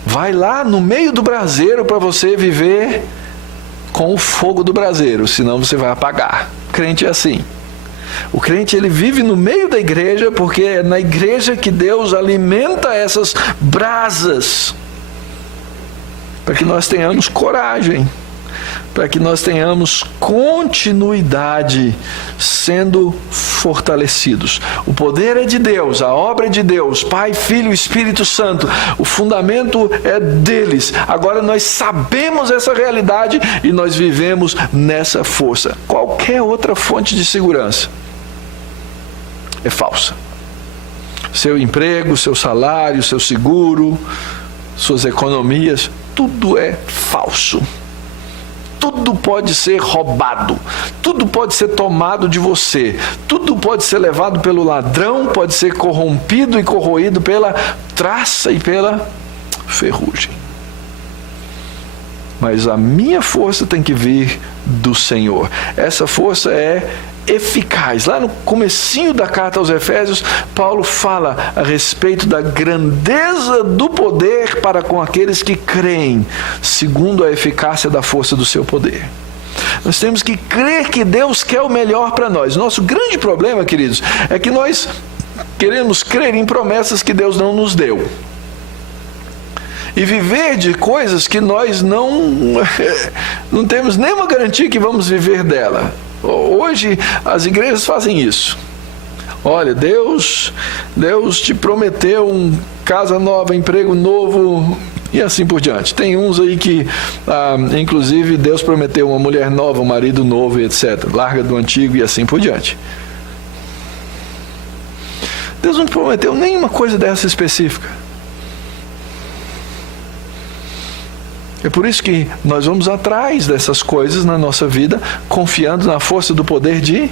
Vai lá no meio do braseiro para você viver com o fogo do braseiro, senão você vai apagar. O crente é assim. O crente, ele vive no meio da igreja, porque é na igreja que Deus alimenta essas brasas, para que nós tenhamos coragem, para que nós tenhamos continuidade, sendo fortalecidos. O poder é de Deus, a obra é de Deus, Pai, Filho e Espírito Santo. O fundamento é deles. Agora nós sabemos essa realidade e nós vivemos nessa força. Qualquer outra fonte de segurança é falsa. Seu emprego, seu salário, seu seguro, suas economias, tudo é falso. Tudo pode ser roubado, tudo pode ser tomado de você, tudo pode ser levado pelo ladrão, pode ser corrompido e corroído pela traça e pela ferrugem. Mas a minha força tem que vir do Senhor. Essa força é eficaz. Lá no comecinho da carta aos Efésios, Paulo fala a respeito da grandeza do poder para com aqueles que creem, segundo a eficácia da força do seu poder. Nós temos que crer que Deus quer o melhor para nós. Nosso grande problema, queridos, é que nós queremos crer em promessas que Deus não nos deu. E viver de coisas que nós não temos nenhuma garantia que vamos viver dela. Hoje as igrejas fazem isso. Olha, Deus te prometeu casa nova, emprego novo e assim por diante. Tem uns aí que, inclusive, Deus prometeu uma mulher nova, um marido novo e etc. Larga do antigo e assim por diante. Deus não prometeu nenhuma coisa dessa específica. É por isso que nós vamos atrás dessas coisas na nossa vida, confiando na força do poder de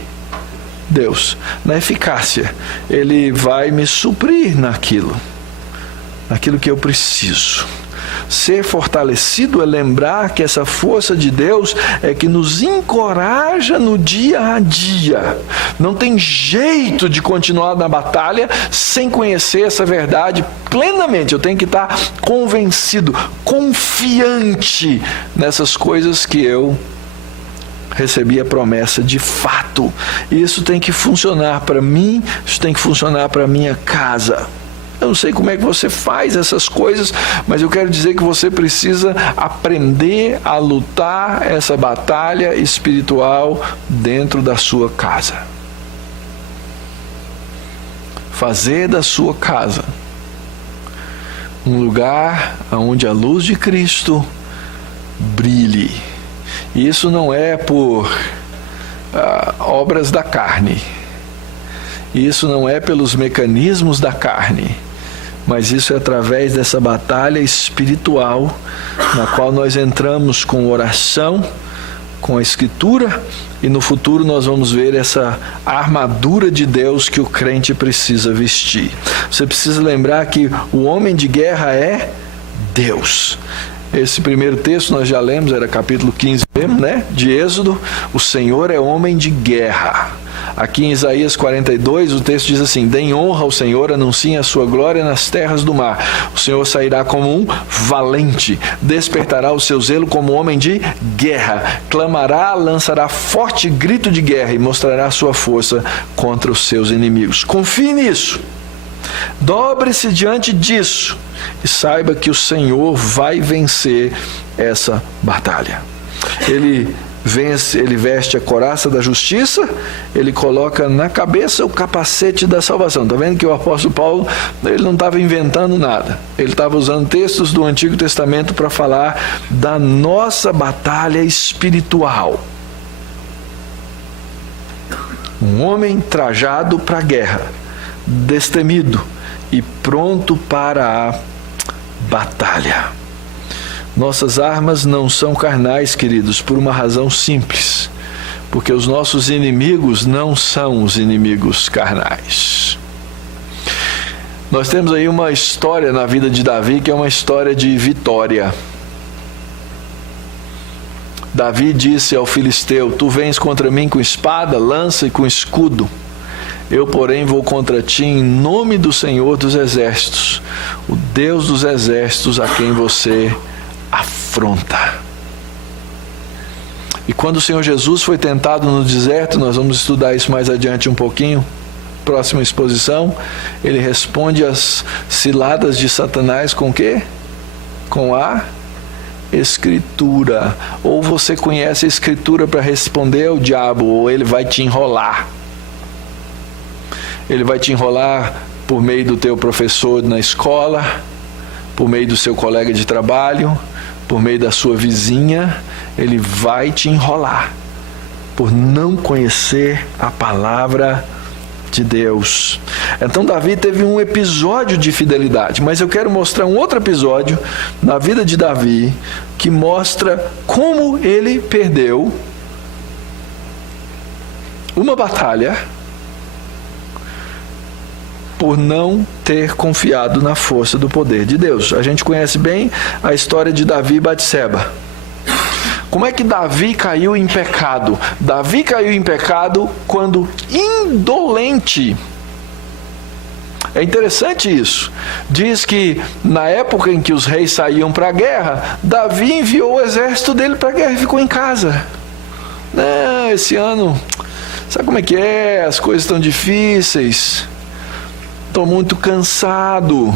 Deus, na eficácia. Ele vai me suprir naquilo que eu preciso. Ser fortalecido é lembrar que essa força de Deus é que nos encoraja no dia a dia. Não tem jeito de continuar na batalha sem conhecer essa verdade plenamente. Eu tenho que estar convencido, confiante nessas coisas que eu recebi a promessa de fato. E isso tem que funcionar para mim, isso tem que funcionar para a minha casa. Eu não sei como é que você faz essas coisas, mas eu quero dizer que você precisa aprender a lutar essa batalha espiritual dentro da sua casa. Fazer da sua casa um lugar onde a luz de Cristo brilhe. E isso não é por obras da carne. Isso não é pelos mecanismos da carne. Mas isso é através dessa batalha espiritual, na qual nós entramos com oração, com a Escritura, e no futuro nós vamos ver essa armadura de Deus que o crente precisa vestir. Você precisa lembrar que o homem de guerra é Deus. Esse primeiro texto nós já lemos, era capítulo 15 mesmo, né? De Êxodo. O Senhor é homem de guerra. Aqui em Isaías 42, o texto diz assim: deem honra ao Senhor, anunciem a sua glória nas terras do mar. O Senhor sairá como um valente, despertará o seu zelo como homem de guerra, clamará, lançará forte grito de guerra e mostrará a sua força contra os seus inimigos. Confie nisso. Dobre-se diante disso e saiba que o Senhor vai vencer essa batalha. Ele veste a couraça da justiça, ele coloca na cabeça o capacete da salvação. Está vendo que o apóstolo Paulo, ele não estava inventando nada. Ele estava usando textos do Antigo Testamento para falar da nossa batalha espiritual. Um homem trajado para a guerra, destemido e pronto para a batalha. Nossas armas não são carnais, queridos, por uma razão simples. Porque os nossos inimigos não são os inimigos carnais. Nós temos aí uma história na vida de Davi que é uma história de vitória. Davi disse ao filisteu: tu vens contra mim com espada, lança e com escudo. Eu, porém, vou contra ti em nome do Senhor dos Exércitos, o Deus dos Exércitos a quem você afronta. E quando o Senhor Jesus foi tentado no deserto, nós vamos estudar isso mais adiante um pouquinho, próxima exposição, ele responde às ciladas de Satanás com o quê? Com a Escritura. Ou você conhece a Escritura para responder ao diabo, ou ele vai te enrolar. Ele vai te enrolar por meio do teu professor na escola, por meio do seu colega de trabalho, por meio da sua vizinha. Ele vai te enrolar por não conhecer a palavra de Deus. Então Davi teve um episódio de fidelidade, mas eu quero mostrar um outro episódio na vida de Davi que mostra como ele perdeu uma batalha por não ter confiado na força do poder de Deus. A gente conhece bem a história de Davi e Batseba. Como é que Davi caiu em pecado? Davi caiu em pecado quando indolente. É interessante isso. Diz que na época em que os reis saíam para a guerra, Davi enviou o exército dele para a guerra e ficou em casa. Não, esse ano, sabe como é que é? As coisas estão difíceis. Estou muito cansado.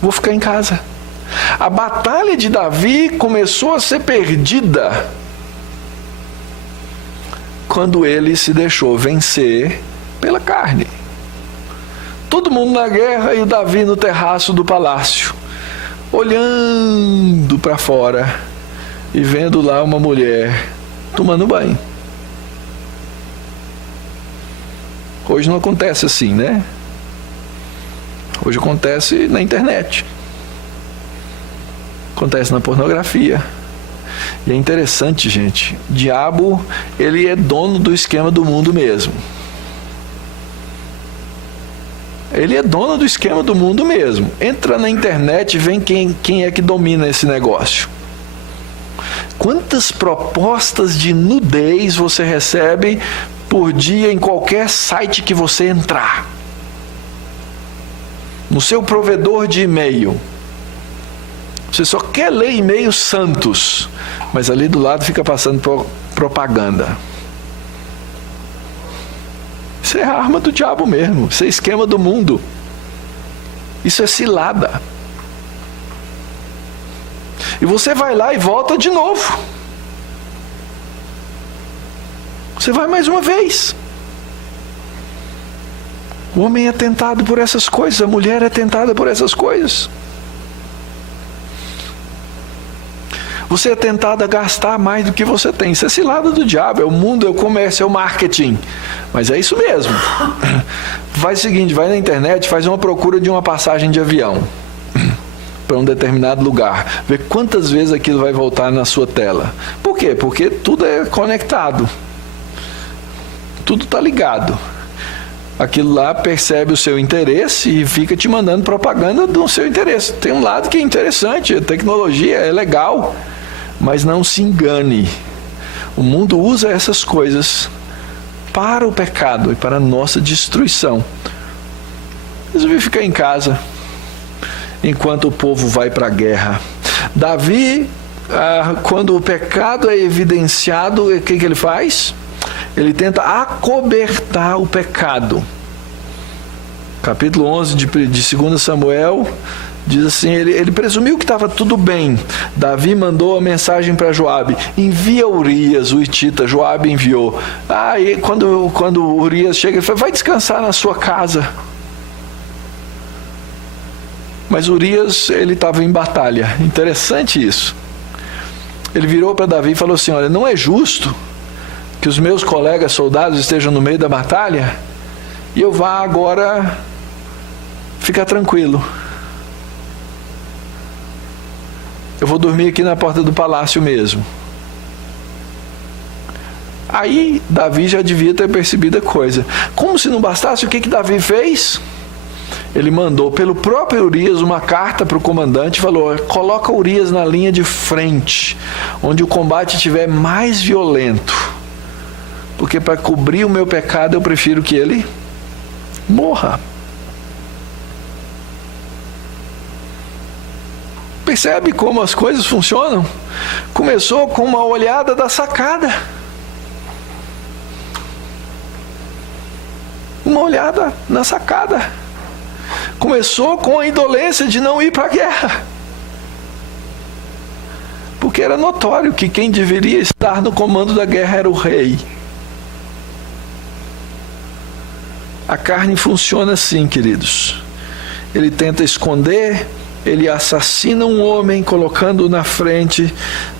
Vou ficar em casa. A batalha de Davi começou a ser perdida quando ele se deixou vencer pela carne. Todo mundo na guerra e o Davi no terraço do palácio, olhando para fora e vendo lá uma mulher tomando banho. Hoje não acontece assim, né? Hoje acontece na internet. Acontece na pornografia. E é interessante, gente. O diabo, ele é dono do esquema do mundo mesmo. Ele é dono do esquema do mundo mesmo. Entra na internet e vem quem é que domina esse negócio. Quantas propostas de nudez você recebe por dia em qualquer site que você entrar? No seu provedor de e-mail. Você só quer ler e-mails santos, mas ali do lado fica passando propaganda. Isso é a arma do diabo mesmo. Isso é esquema do mundo. Isso é cilada. E você vai lá e volta de novo. Você vai mais uma vez. O homem é tentado por essas coisas, a mulher é tentada por essas coisas. Você é tentado a gastar mais do que você tem. Isso é cilada do diabo, é o mundo, é o comércio, é o marketing. Mas é isso mesmo. Faz o seguinte, vai na internet, faz uma procura de uma passagem de avião para um determinado lugar. Vê quantas vezes aquilo vai voltar na sua tela. Por quê? Porque tudo é conectado. Tudo está ligado. Aquilo lá percebe o seu interesse e fica te mandando propaganda do seu interesse. Tem um lado que é interessante, a tecnologia é legal, mas não se engane. O mundo usa essas coisas para o pecado e para a nossa destruição. Resolvi ficar em casa enquanto o povo vai para a guerra. Davi, quando o pecado é evidenciado, o que ele faz? Ele tenta acobertar o pecado. Capítulo 11 de 2 Samuel diz assim, ele presumiu que estava tudo bem. Davi mandou a mensagem para Joabe: envia Urias, o hitita. Joabe enviou. E quando Urias chega, ele fala: vai descansar na sua casa. Mas Urias, ele estava em batalha. Interessante isso. Ele virou para Davi e falou assim: olha, não é justo que os meus colegas soldados estejam no meio da batalha e eu vá agora ficar tranquilo. Eu vou dormir aqui na porta do palácio mesmo. Aí Davi já devia ter percebido a coisa. Como se não bastasse, o que Davi fez? Ele mandou pelo próprio Urias uma carta para o comandante e falou: coloca Urias na linha de frente, onde o combate estiver mais violento, porque para cobrir o meu pecado eu prefiro que ele morra. Percebe como as coisas funcionam? Começou com uma olhada da sacada. Uma olhada na sacada. Começou com a indolência de não ir para a guerra. Porque era notório que quem deveria estar no comando da guerra era o rei. A carne funciona assim, queridos. Ele tenta esconder, ele assassina um homem, colocando-o na frente.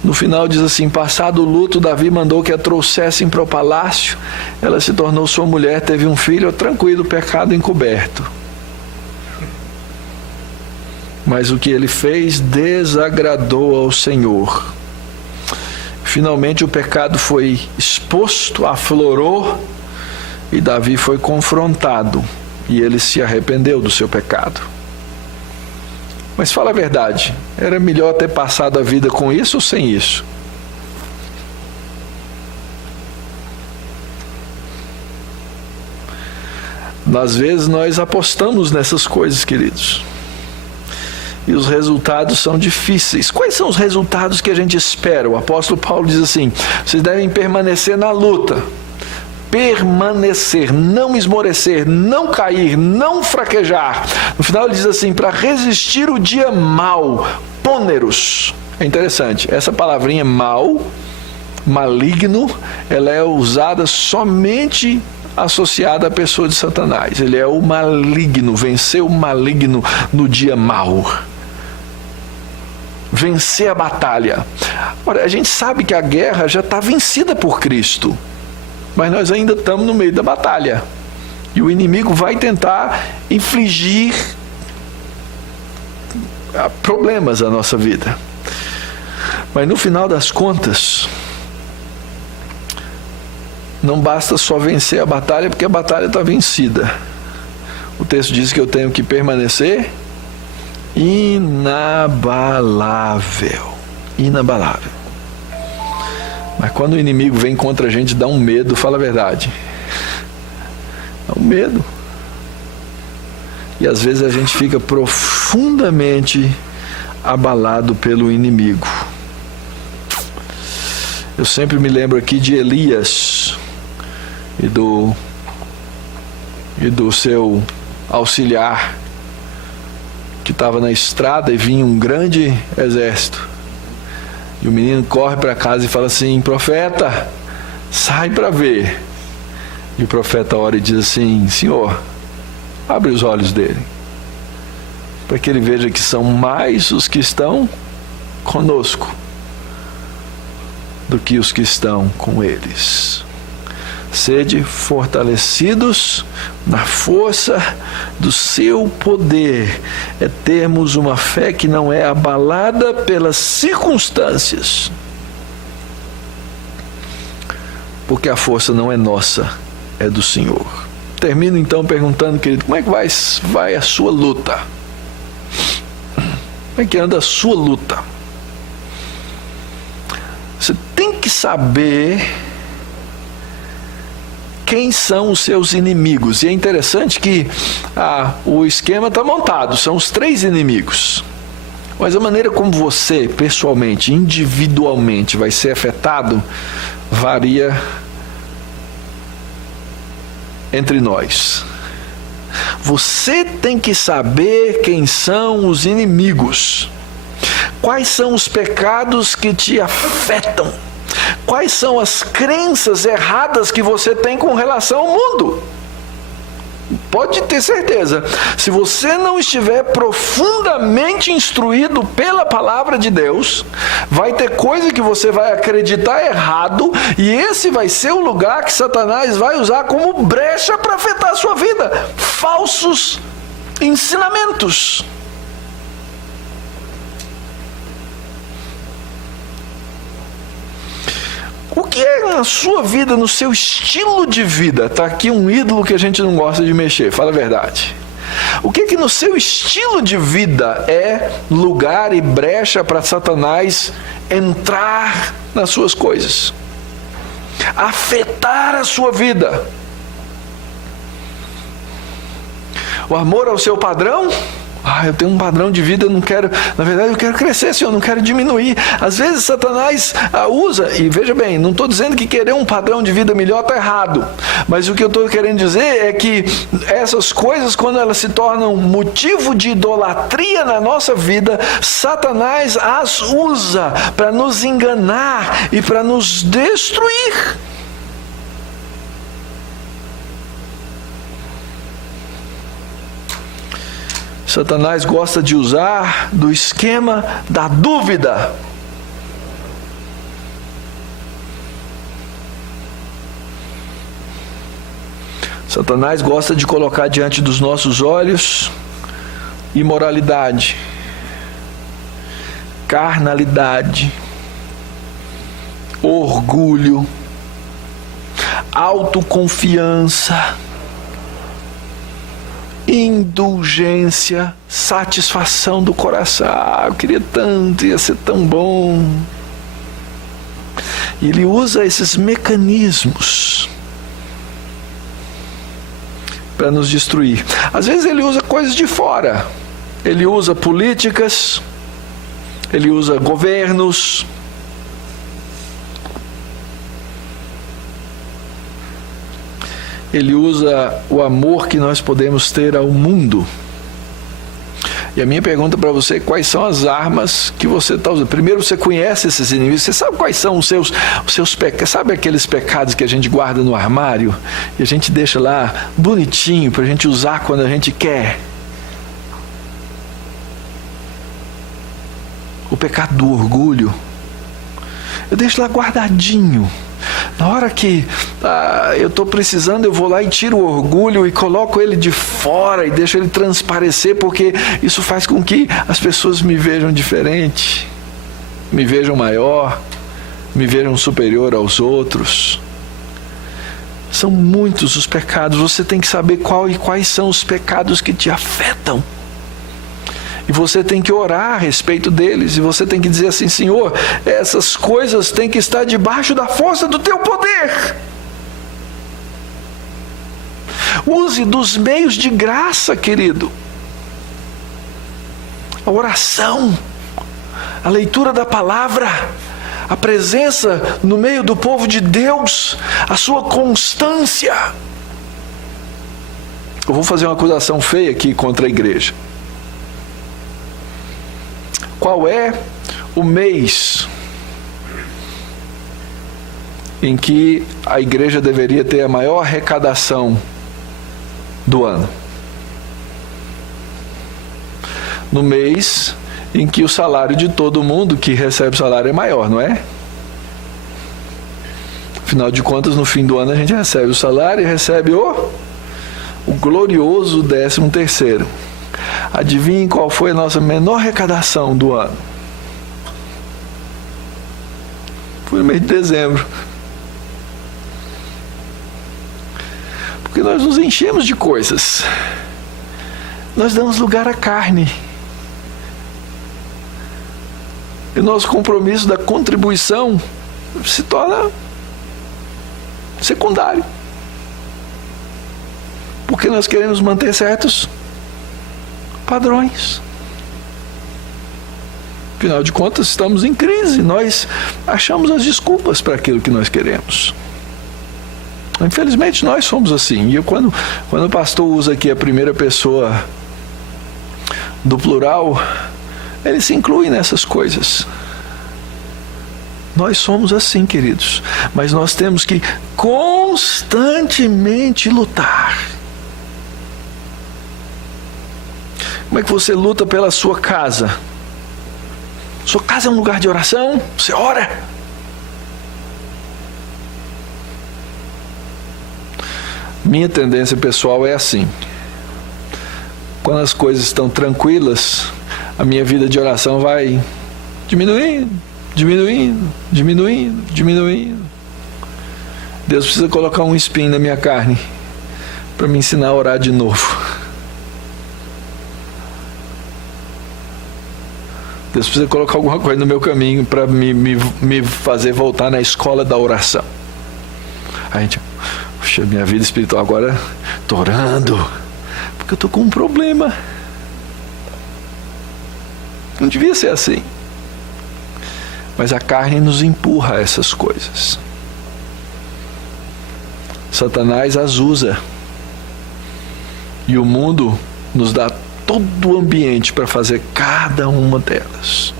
No final diz assim: passado o luto, Davi mandou que a trouxessem para o palácio. Ela se tornou sua mulher, teve um filho, tranquilo, pecado encoberto. Mas o que ele fez desagradou ao Senhor. Finalmente o pecado foi exposto, aflorou, e Davi foi confrontado, e ele se arrependeu do seu pecado. Mas fala a verdade, era melhor ter passado a vida com isso ou sem isso? Às vezes nós apostamos nessas coisas, queridos, e os resultados são difíceis. Quais são os resultados que a gente espera? O apóstolo Paulo diz assim: vocês devem permanecer na luta. Permanecer, não esmorecer, não cair, não fraquejar. No final ele diz assim: para resistir o dia mau, pôneros. É interessante, essa palavrinha mal, maligno, ela é usada somente associada à pessoa de Satanás. Ele é o maligno, vencer o maligno no dia mau. Vencer a batalha. Ora, a gente sabe que a guerra já está vencida por Cristo, mas nós ainda estamos no meio da batalha. E o inimigo vai tentar infligir problemas à nossa vida. Mas no final das contas, não basta só vencer a batalha, porque a batalha está vencida. O texto diz que eu tenho que permanecer inabalável. Inabalável. Mas quando o inimigo vem contra a gente, dá um medo, fala a verdade. Dá um medo. E às vezes a gente fica profundamente abalado pelo inimigo. Eu sempre me lembro aqui de Elias e do seu auxiliar, que estava na estrada e vinha um grande exército. E o menino corre para casa e fala assim: profeta, sai para ver. E o profeta ora e diz assim: Senhor, abre os olhos dele, para que ele veja que são mais os que estão conosco do que os que estão com eles. Sede fortalecidos na força do seu poder. É termos uma fé que não é abalada pelas circunstâncias. Porque a força não é nossa, é do Senhor. Termino então perguntando, querido, como é que vai a sua luta? Como é que anda a sua luta? Você tem que saber quem são os seus inimigos. E é interessante que o esquema está montado, são os 3 inimigos. Mas a maneira como você, pessoalmente, individualmente, vai ser afetado, varia entre nós. Você tem que saber quem são os inimigos. Quais são os pecados que te afetam? Quais são as crenças erradas que você tem com relação ao mundo? pode ter certeza, se você não estiver profundamente instruído pela palavra de Deus, vai ter coisa que você vai acreditar errado, e esse vai ser o lugar que Satanás vai usar como brecha para afetar a sua vida. Falsos ensinamentos. O que é na sua vida, no seu estilo de vida? Está aqui um ídolo que a gente não gosta de mexer, fala a verdade. O que é que no seu estilo de vida é lugar e brecha para Satanás entrar nas suas coisas? Afetar a sua vida? O amor ao seu padrão? Eu tenho um padrão de vida, eu não quero, na verdade eu quero crescer, Senhor, eu não quero diminuir. Às vezes Satanás usa, e veja bem, não estou dizendo que querer um padrão de vida melhor está errado, mas o que eu estou querendo dizer é que essas coisas, quando elas se tornam motivo de idolatria na nossa vida, Satanás as usa para nos enganar e para nos destruir. Satanás gosta de usar do esquema da dúvida. Satanás gosta de colocar diante dos nossos olhos imoralidade, carnalidade, orgulho, autoconfiança, indulgência, satisfação do coração. Eu queria tanto, ia ser tão bom. Ele usa esses mecanismos para nos destruir. Às vezes ele usa coisas de fora. Ele usa políticas, ele usa governos, ele usa o amor que nós podemos ter ao mundo. E a minha pergunta para você é: quais são as armas que você está usando? Primeiro, você conhece esses inimigos, você sabe quais são os seus pecados, sabe aqueles pecados que a gente guarda no armário e a gente deixa lá bonitinho para a gente usar quando a gente quer? O pecado do orgulho, eu deixo lá guardadinho. Na hora que eu estou precisando, eu vou lá e tiro o orgulho e coloco ele de fora e deixo ele transparecer, porque isso faz com que as pessoas me vejam diferente, me vejam maior, me vejam superior aos outros. São muitos os pecados, você tem que saber quais são os pecados que te afetam. E você tem que orar a respeito deles. E você tem que dizer assim: Senhor, essas coisas têm que estar debaixo da força do teu poder. Use dos meios de graça, querido. A oração, a leitura da palavra, a presença no meio do povo de Deus, a sua constância. Eu vou fazer uma acusação feia aqui contra a igreja. Qual é o mês em que a igreja deveria ter a maior arrecadação do ano? No mês em que o salário de todo mundo que recebe salário é maior, não é? Afinal de contas, no fim do ano a gente recebe o salário e recebe o glorioso 13º. Adivinhe qual foi a nossa menor arrecadação do ano? Foi no mês de dezembro. Porque nós nos enchemos de coisas. Nós damos lugar à carne. E o nosso compromisso da contribuição se torna secundário. Porque nós queremos manter certos padrões. Afinal de contas, estamos em crise. Nós achamos as desculpas para aquilo que nós queremos. Infelizmente, nós somos assim. E quando o pastor usa aqui a primeira pessoa do plural, ele se inclui nessas coisas. Nós somos assim, queridos. Mas nós temos que constantemente lutar Como é que você luta pela sua casa? Sua casa é um lugar de oração? Você ora? Minha tendência pessoal é assim. Quando as coisas estão tranquilas, a minha vida de oração vai diminuindo. Deus precisa colocar um espinho na minha carne para me ensinar a orar de novo. Deus precisa colocar alguma coisa no meu caminho para me fazer voltar na escola da oração. A gente, puxa, minha vida espiritual agora, estou orando, porque eu estou com um problema. Não devia ser assim. Mas a carne nos empurra a essas coisas. Satanás as usa. E o mundo nos dá todo o ambiente para fazer cada uma delas.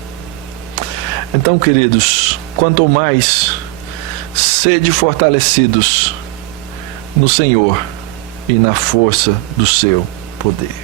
Então, queridos, quanto mais sede fortalecidos no Senhor e na força do seu poder.